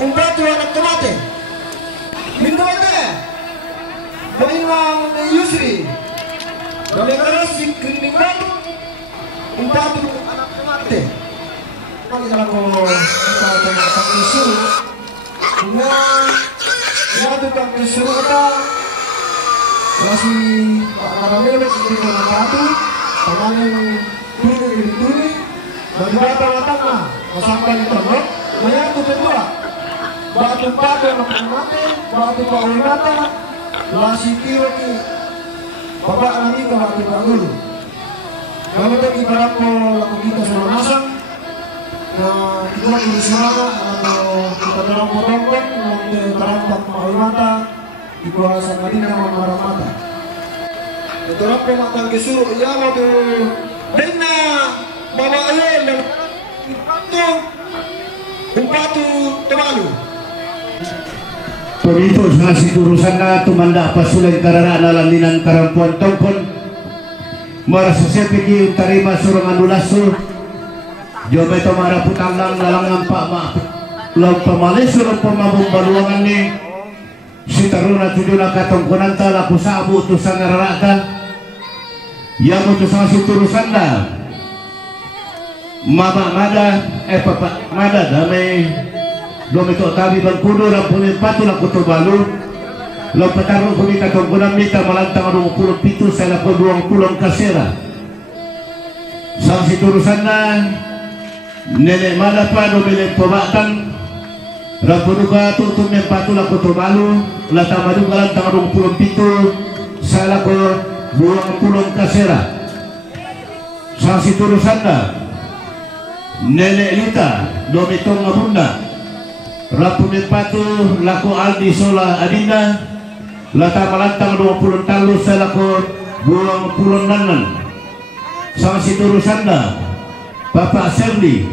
umpatu anak tomate minta ite bainang Yusri dari kerasi krining baru umpatu anak tomate kali kalau kita dengan kaki suruh semua ya tu kaki suruh kita masih karamelo di dalam batu tangan turi dan bata-batana masakan itu loh maya tu kedua batu-batu yang mati batu paul mata lasi kiro ki bapak lagi ke batu dulu kalau tadi berapa laku kita sama masang Nah, itulah semangat atau kita dorong potong-potong nanti terampak mahal mata di kuasa Madinah memarah mata. Itulah pematang kesuruh ya waktu dena bawa ayam dan umpatu temalu. Pemito sa siturusan na tumanda pasulan kararaan alaminan karampuan tongkon marasa sepiki utarima surang anulaso jobe to mara putang lang lalangan pa ma law pamalis surang pamabong baluangan ni si taruna tujuh na katongkonan ta laku sabu to sa nararata yamo to sa siturusan na mama mada papa mada damay Domito tabi bangkudo rampunin patu la kutubalu lo petarung kumi katongkunam mita malantang 27 sa lako 20 kasera sang siturusan na nene mada pa domile pabatan rampunuka tutum yang patu la kutubalu la tamadu malantang 27 sa lako 20 kasera sang siturusan na nene lita domito ngabunda Rapunin patu laku Aldi Sola Adinda lata malantang 20 talu sa lako 20 nanan sang siturusan na Papa Serli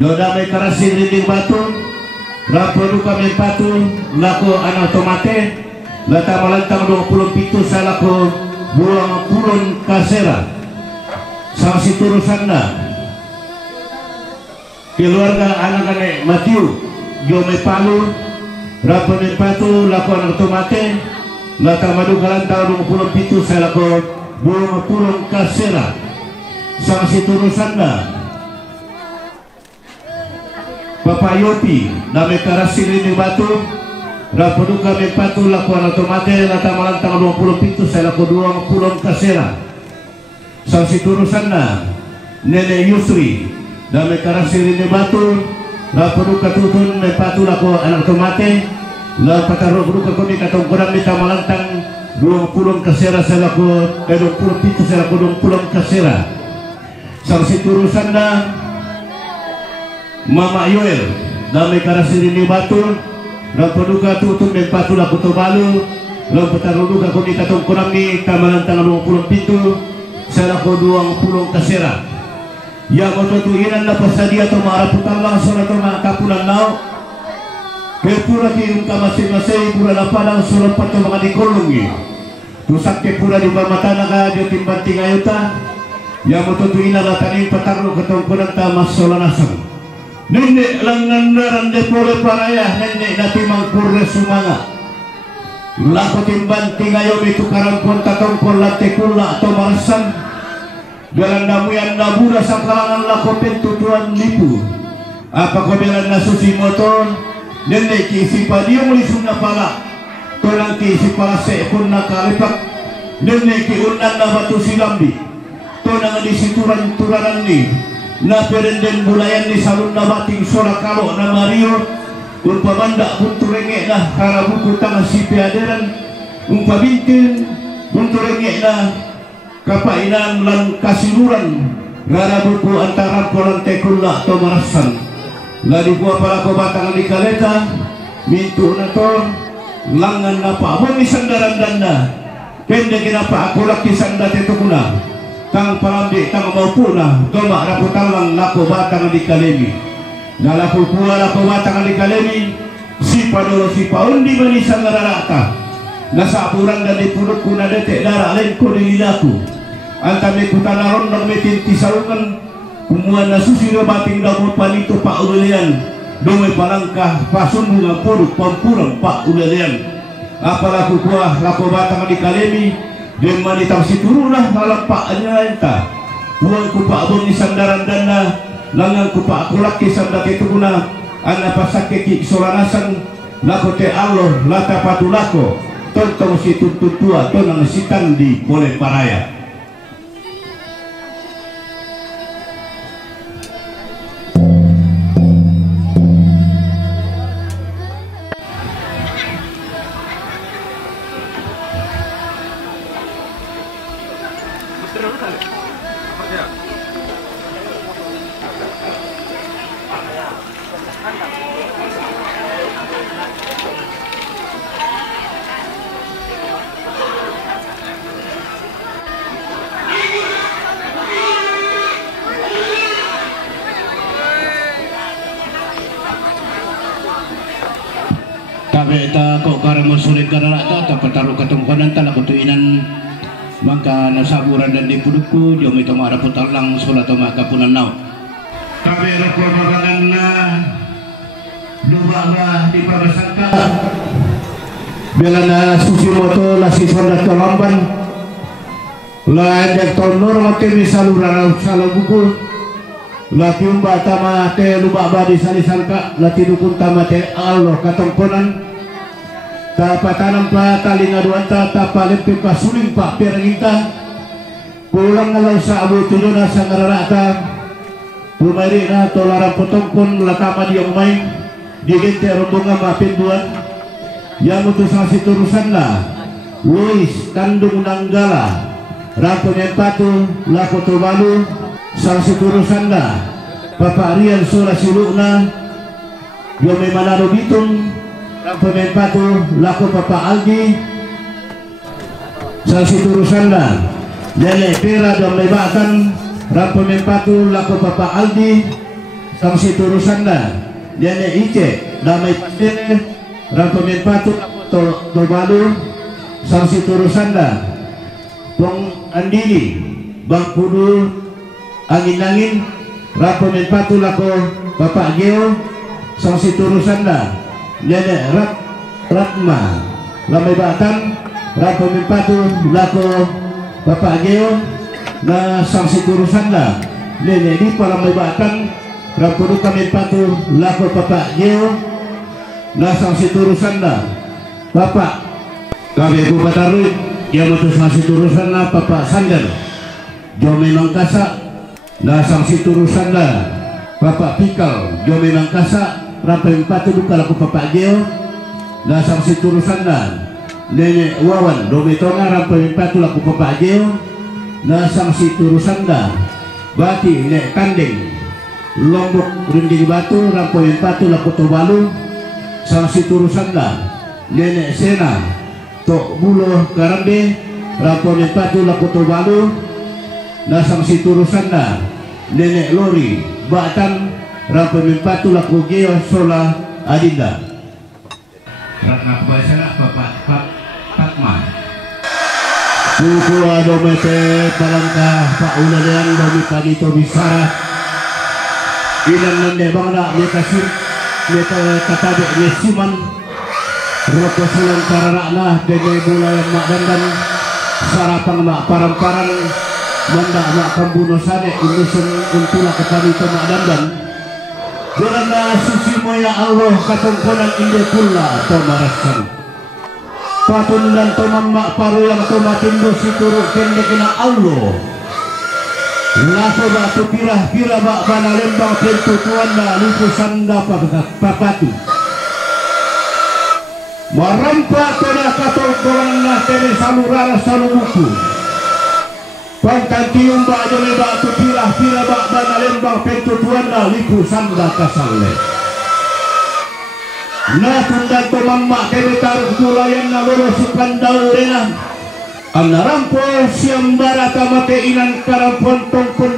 doda may karasin rinding batu rapunin kami patu laku anak tomate lata malantang 27 sa lako 20 kasera sang siturusan na keluarga anak-anak Matiu Jome Palu, Raponin Patu, Lakuan Tomate, Lata Madu Kalantang 27 sa lako 20 kasera sang siturusan na Papa Yopi, Name Karasin ni Batu, Raponin Kami Patu, Lakuan Tomate, Lata Malantang 27 sa lako 20 kasera sang siturusan na Nene Yusri, Name Karasin ni Batu, la peruka tutun me patu la ko anak tomate la pataro peruka ko mi katong kurang mita malantang 20 kasera sa ko 27 sa ko 20 kasera sang siturusan na Mama Yoel na may karasiri ni batu la peruka tutun me patu la ko tobalu la pataro peruka ko mi katong kurang mita malantang 27 sa ko 20 kasera ya mototuinan na pasadia to maaraputan lang surat to mga kapulan nao kepura ki yung kamasing-masing pura na padang surat pa to mga dikolongi tusak ke pura di bamata na ka di timbanting ayuta ya mototuinan na taning pataro katongkunan ta masolanasang nene lang nandaran de pole paraya nene natimang purre sumanga lako timbanting ayo itu karampuan tatongkol late kula atau marasan Galang namuyan nabura sa kalangan lakopen tutuan lipu apa kabilan na susi motor nene kiisipa dia mulisong na pala tolang kiisipa sa ekon na kalipak nene kiunan na batu silambi to na nga disituran turanan ni na perenden bulayan ni salun na bating sorakalo na Mario pamanda bunturenge na karabuku tanga si piaderan pabintin bunturenge na kapainan lan kasiluran gara buku antara polan tekulla to marasan ladi buah para ko batang di kaleta mintu na to langan na pa mo ni sandaran danda kende kinapa ako laki sanda teto kuna tang palambi tang maupuna doma raputan lang lako batang di kalemi nalaku kuwa lako batang di kalemi si padoro si paundi manisan nararata nasa apuran dan dipuduk kuna detek darah lain ko dililaku antame kutanaron ng metinti sarungan kumuan na susiro bating damot panito pa ulilian domay palangkah pasundungan puruk pampurang pa ulilian apala kukuah lako batang di kalemi dem manitang siturunah malampa anyalenta buang kupa abon ni sandaran dana langang kupa akulak kisam dake tukuna anna pasake ki solanasan lako te Allah lata patulako tontong si tututua tonang sitan di boleh paraya Kabeta kok karamo sulit karata ta pataru katungkonan tala kutuinan maka nasaburan dan dipuduku jom itu mara putarlang sulat maka punan nau kabeta ko maganna luba di prasangka belana Susimoto lasi sondat kelamban la ajak tonor mate misalura salabuku lati umba tama te luba badi salisangka lati dukun tama te Allah katongkonan tapatanam pa talinga duanta tapalit pa suling pa pirangita pulang ngalau sa abu tuduna sa ngararata pumari na tolarang potongkon lakama diyong main digente rombongan mapinduan yang utusan siturusan na Luis Kandung Nanggala Rampon Empatu Lako Tobalu sang siturusan na Papa Rian Sura Silukna Yome Manado Bitung Rampon Empatu Lako Papa Aldi sang siturusan na Lele Pera dan Lebakan Rampon Empatu Lako Papa Aldi sang siturusan na Lele Ice Damai Pastene Rampon Empatu Tobalu sang siturusan na Pong Andili Bang Pudu Angin-angin Rampon Empatu Lako Papa Geo sang siturusan na Lele Ratma Lamai Batan Rampon Empatu Lako Bapak Geo na sang siturusan na Lele di Lamai Batan Rampon Empatu Lako Bapak Geo na sang siturusan na Bapak Kabe Bupataruy yang utus sang siturusan na Bapak Sandar Jome Mangkasa na sang siturusan na Bapak Pikal Jome Mangkasa Rampon Empatu Luka Lako Bapak Geo na sang siturusan na Nenek Wawan Dometonga Rampon Empatu Lako Bapak Geo na sang siturusan na Bati Nek Kandeng Lombok Rinding Batu Rampon Empatu Lako Tobalu sang siturusan na Nenek Sena Tok Bulo Karambe Rampon Empatu Lako Tobalu na sang siturusan na Nenek Lori Batan Rampon Empatu Lako Geo Sola Adinda Ratna Pabasana Bapak Fatma Suku Adomete Palangkah Pak Unadan Domi Padito Bisara Ilan Nande Bangda Lekasir Leta Katabek Lesiman Roko Sulang Kararakna Dene Bulayan Mak Dandan Sarapang Mak Parang-parang Manda Mak Kambuno Sane Indusun Untula Kepadito Mak Dandan Jolanda suci moya Allah katongkonan inde pula tomarasan patun dan tomam mak paru yang tomatindo situruk kende kena Allah laso batu pirah bak bana lembang pintu tuanda lupusan dapat papatu marampa toda katongkonan na tene salurara salubuku Pangkantium ba jole batu pirah bak bana lembang pintu tuanda liku sanda kasalle na tundan to mamma kene taruh mulayan na lorosukan daurena anarampo siam barata mate inan karampon tongkon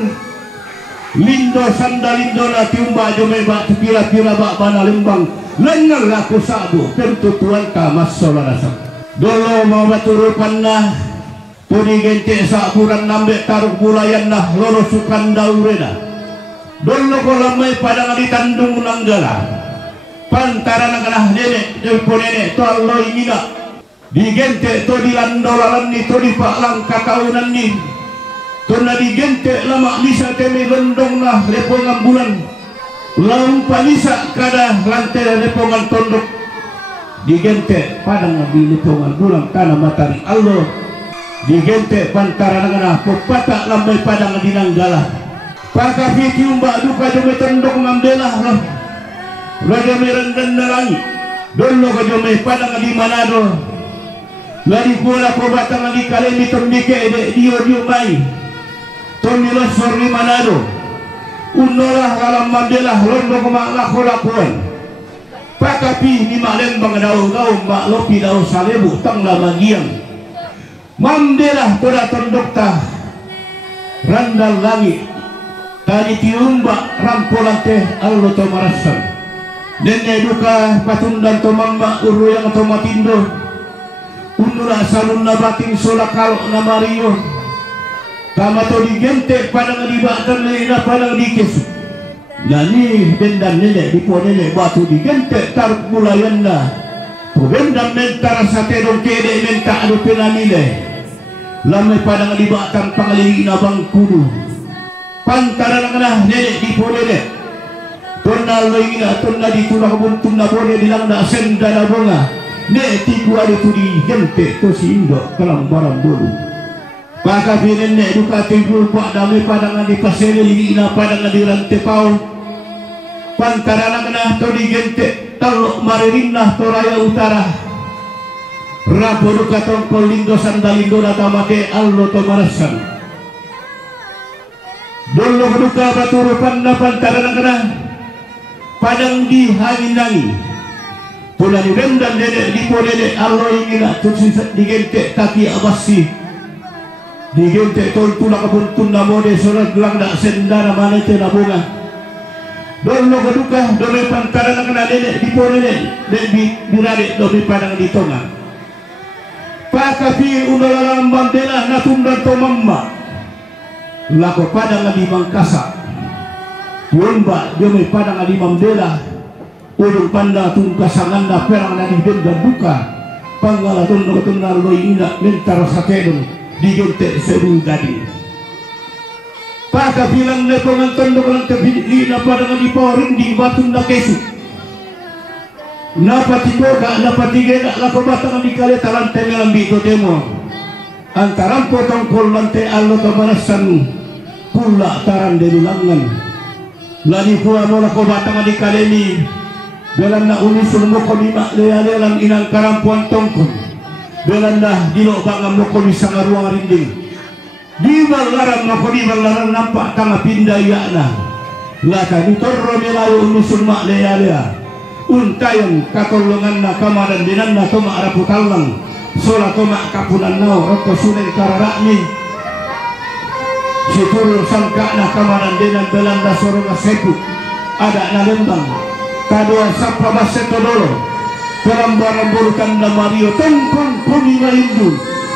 lindo sanda lindo na tiumba jole batu pirah bak bana lembang lengal laku sabu pintu tuanda masolarasa dolo mau baturupan na Puni gente saburan nambek taruh bulayan nah lorosukan daurena dolo kolamai padang ditandung nanggala pantara nanganah nenek jempo nenek to Allah ingina di gente to dilandolalan ni to di paklang kakaunan ni to na di gente lama lisa teme lendong nah lepongan bulan laung palisa kada lantai lepongan tondok di gente padang di lepongan bulan kana matahari Allah di gente pantara nangana popata lambai padang dinanggala paka fiti umba duka jome tendok mambelah loh lo jome rendan nalangi dolo ka jome padang di Manado lari bola ko batang di kalemi tondike dio mai tomi losor di Manado unolah kalam mandelah londo kemak lakuan pakapi ni malen bang daun mak lopi daun salebu tang lamagiang mandelah toda tondok tah randal langit tadi tiumbak rampolan teh allo to marasan nene duka patundan to mamba uruyang to matindo unura salun nabatin sola kalok na mario kama to digente padang dibatan lena padang dikesu nani bendan nene dipo nene batu digente taruk mulayanda to bendan mentara sate dong kede menta adu penamile lame padang dibatan pangali na bangkudu pantara nang nene dipo nene tonna loingina tonna dituna kabuntun na bone dilang na senda na bunga ne tiku ada tu digente to si indo kalam barang dulu maka binen ne duka timbul pak dame padangan di pasele ina padangan di rantai pau pantara nang to digente talok maririnah to raya utara rapo duka tongkol lindo sandalindo data make allo to marasan dolo duka baturu pandapan tarana padang di hanginangi pula di rendan dede di podede allo ingina tutsi digente tapi abasi digente tol tula kabuntun namode sorat gelang dak sendara manete na bunga dolo keduka dole pantara kena dede di podede debi dirade dobi padang di tonga pakapi undalalam bandela natundan to mamma lako padang di Mangkasa Yomba jome padang di Mandela urung panda tung kasanganda perang na di benda buka panggala tondo ketunar lo ina mentar sakedong di jonte seru gadi paka bilang ne penganton doang kebina padang di poring di batun na kesu napa tiboga napa tigena lako batang di kale talante ngambi to demo antaran potong kol lante allo to marasan pula taran delulangan lani kuwa mo ko batang di kaleni belan na unisul mo ko lima lealang inang karampuan tongkon belan na dilo bangam mo ko bisa ngaruang rinding di balaran mo ko di balaran nampak tanga pindaya na laka di torro melayu unisul mak lea untayan katolongan na kamaran dinan na toma araputallang sola toma kapunan nao roko sunen kararakni situru sangka na kamaran dinan belanda sorong sepu ada na lembang kadua sapa baseto dolo perambaran burukan na Mario tengkong kuni na hindu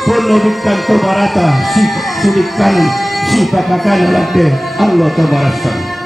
penudukan to barata si sudik kanan si pakakana lante Allah to barasan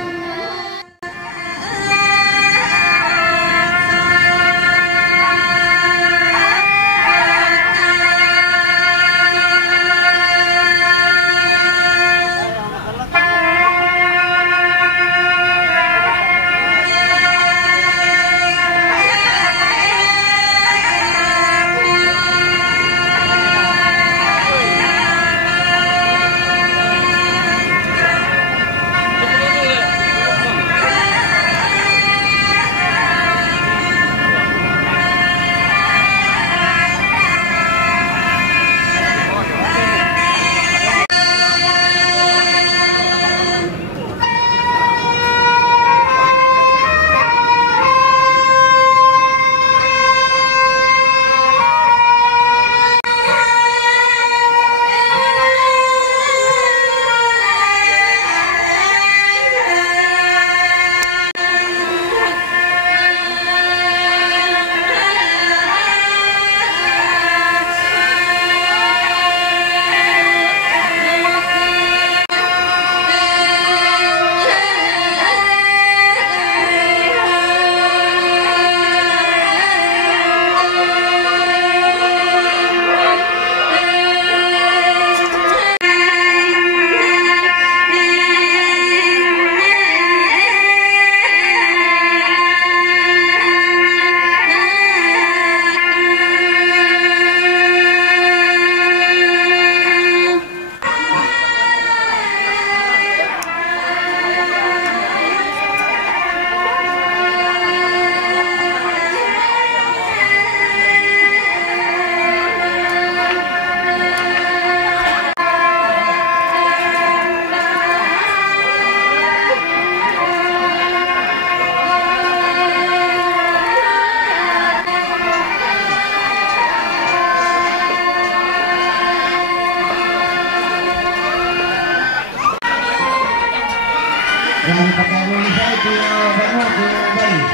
Yang pertama saya itu banyak baik.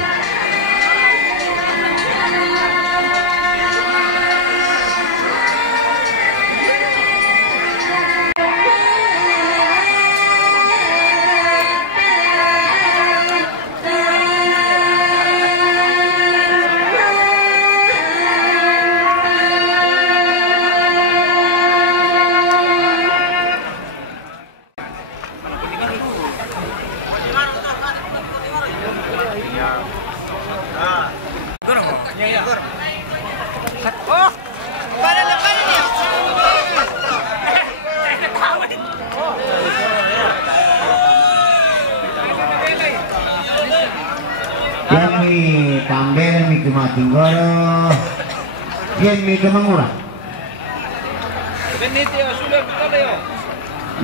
Yan mi tambel mi kumatinggoro. Yan mi kemangura. Benite sudah betul yo.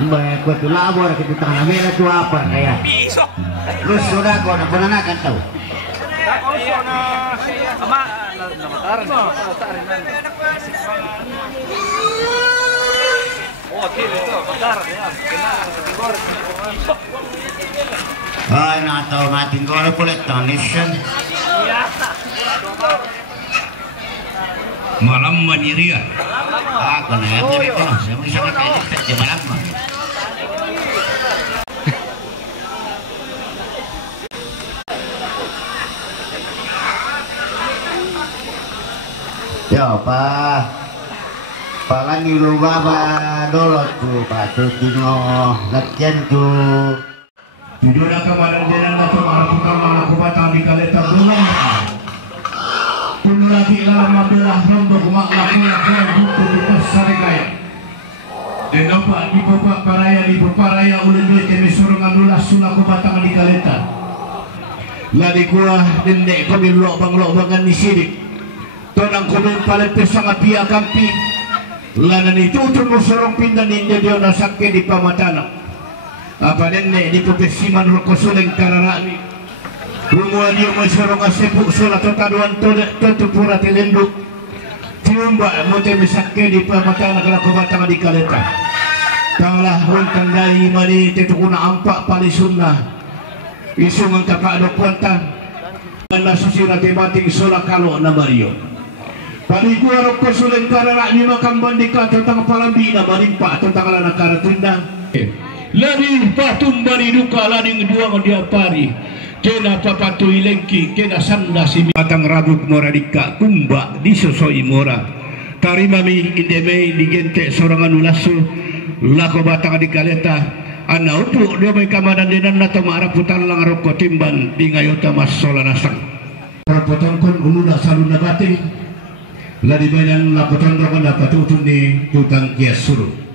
Mbak ko tu labor kita tanah merah tu apa kaya. Terus sudah ko na pananakan tahu. Ama namataran. Oh, kiri tu, mataran ya. Kena tinggor. Ay, nato matinggoro pulit tonisan. Malam maniria. Kena ya jadi ko. Saya bisa kayak di malam mah. Yo, Pak. Palan nilu baba dolot tu, Pak. Tu tino ngertian tu. Judulnya kemarin jalan atau melakukan mana kubatang di kaleta bulan. Pun lagi lama belah rombok makna lakukan buku besar kaya. Dan nampak di beberapa ulun dia kami sorongan lulas sulah kubatang di kaleta. Ladi kuah dendek kami lobang-lobangan di sidik. Tonang kudung paling sangat pia kampi. Lanan itu untuk sorong pindah ninja dia nasake di pamatana. Apa nenek di pepesiman rokosuleng kararani. Rumah dia masyarakat asepuk surat taduan tutupura telenduk. Tiumbak mote misake di pamatana kalau kebatang di kaleta. Kaulah huntang dari mani tetukuna ampak pali sunnah. Isu mengkapak dokuantan. Mana susira tematik sola kalau namario. Pali gua rokosuleng kararani makam bandika tentang palambina manimpak tentang lana karatundang. Lari patung bari duka lading dua mendiapari kena papatu ilengki kena sanda si batang rabu moradika kumba disosoi mora tarimami indeme digente sorangan ulasu lako batang di kaleta ana upu dia mereka madan denan nato maraputan lang roko timban di ngayota mas solanasang rapotong kon uluna saluna bating ladi badan lapotong roko dapat utun di tutang kias suruh.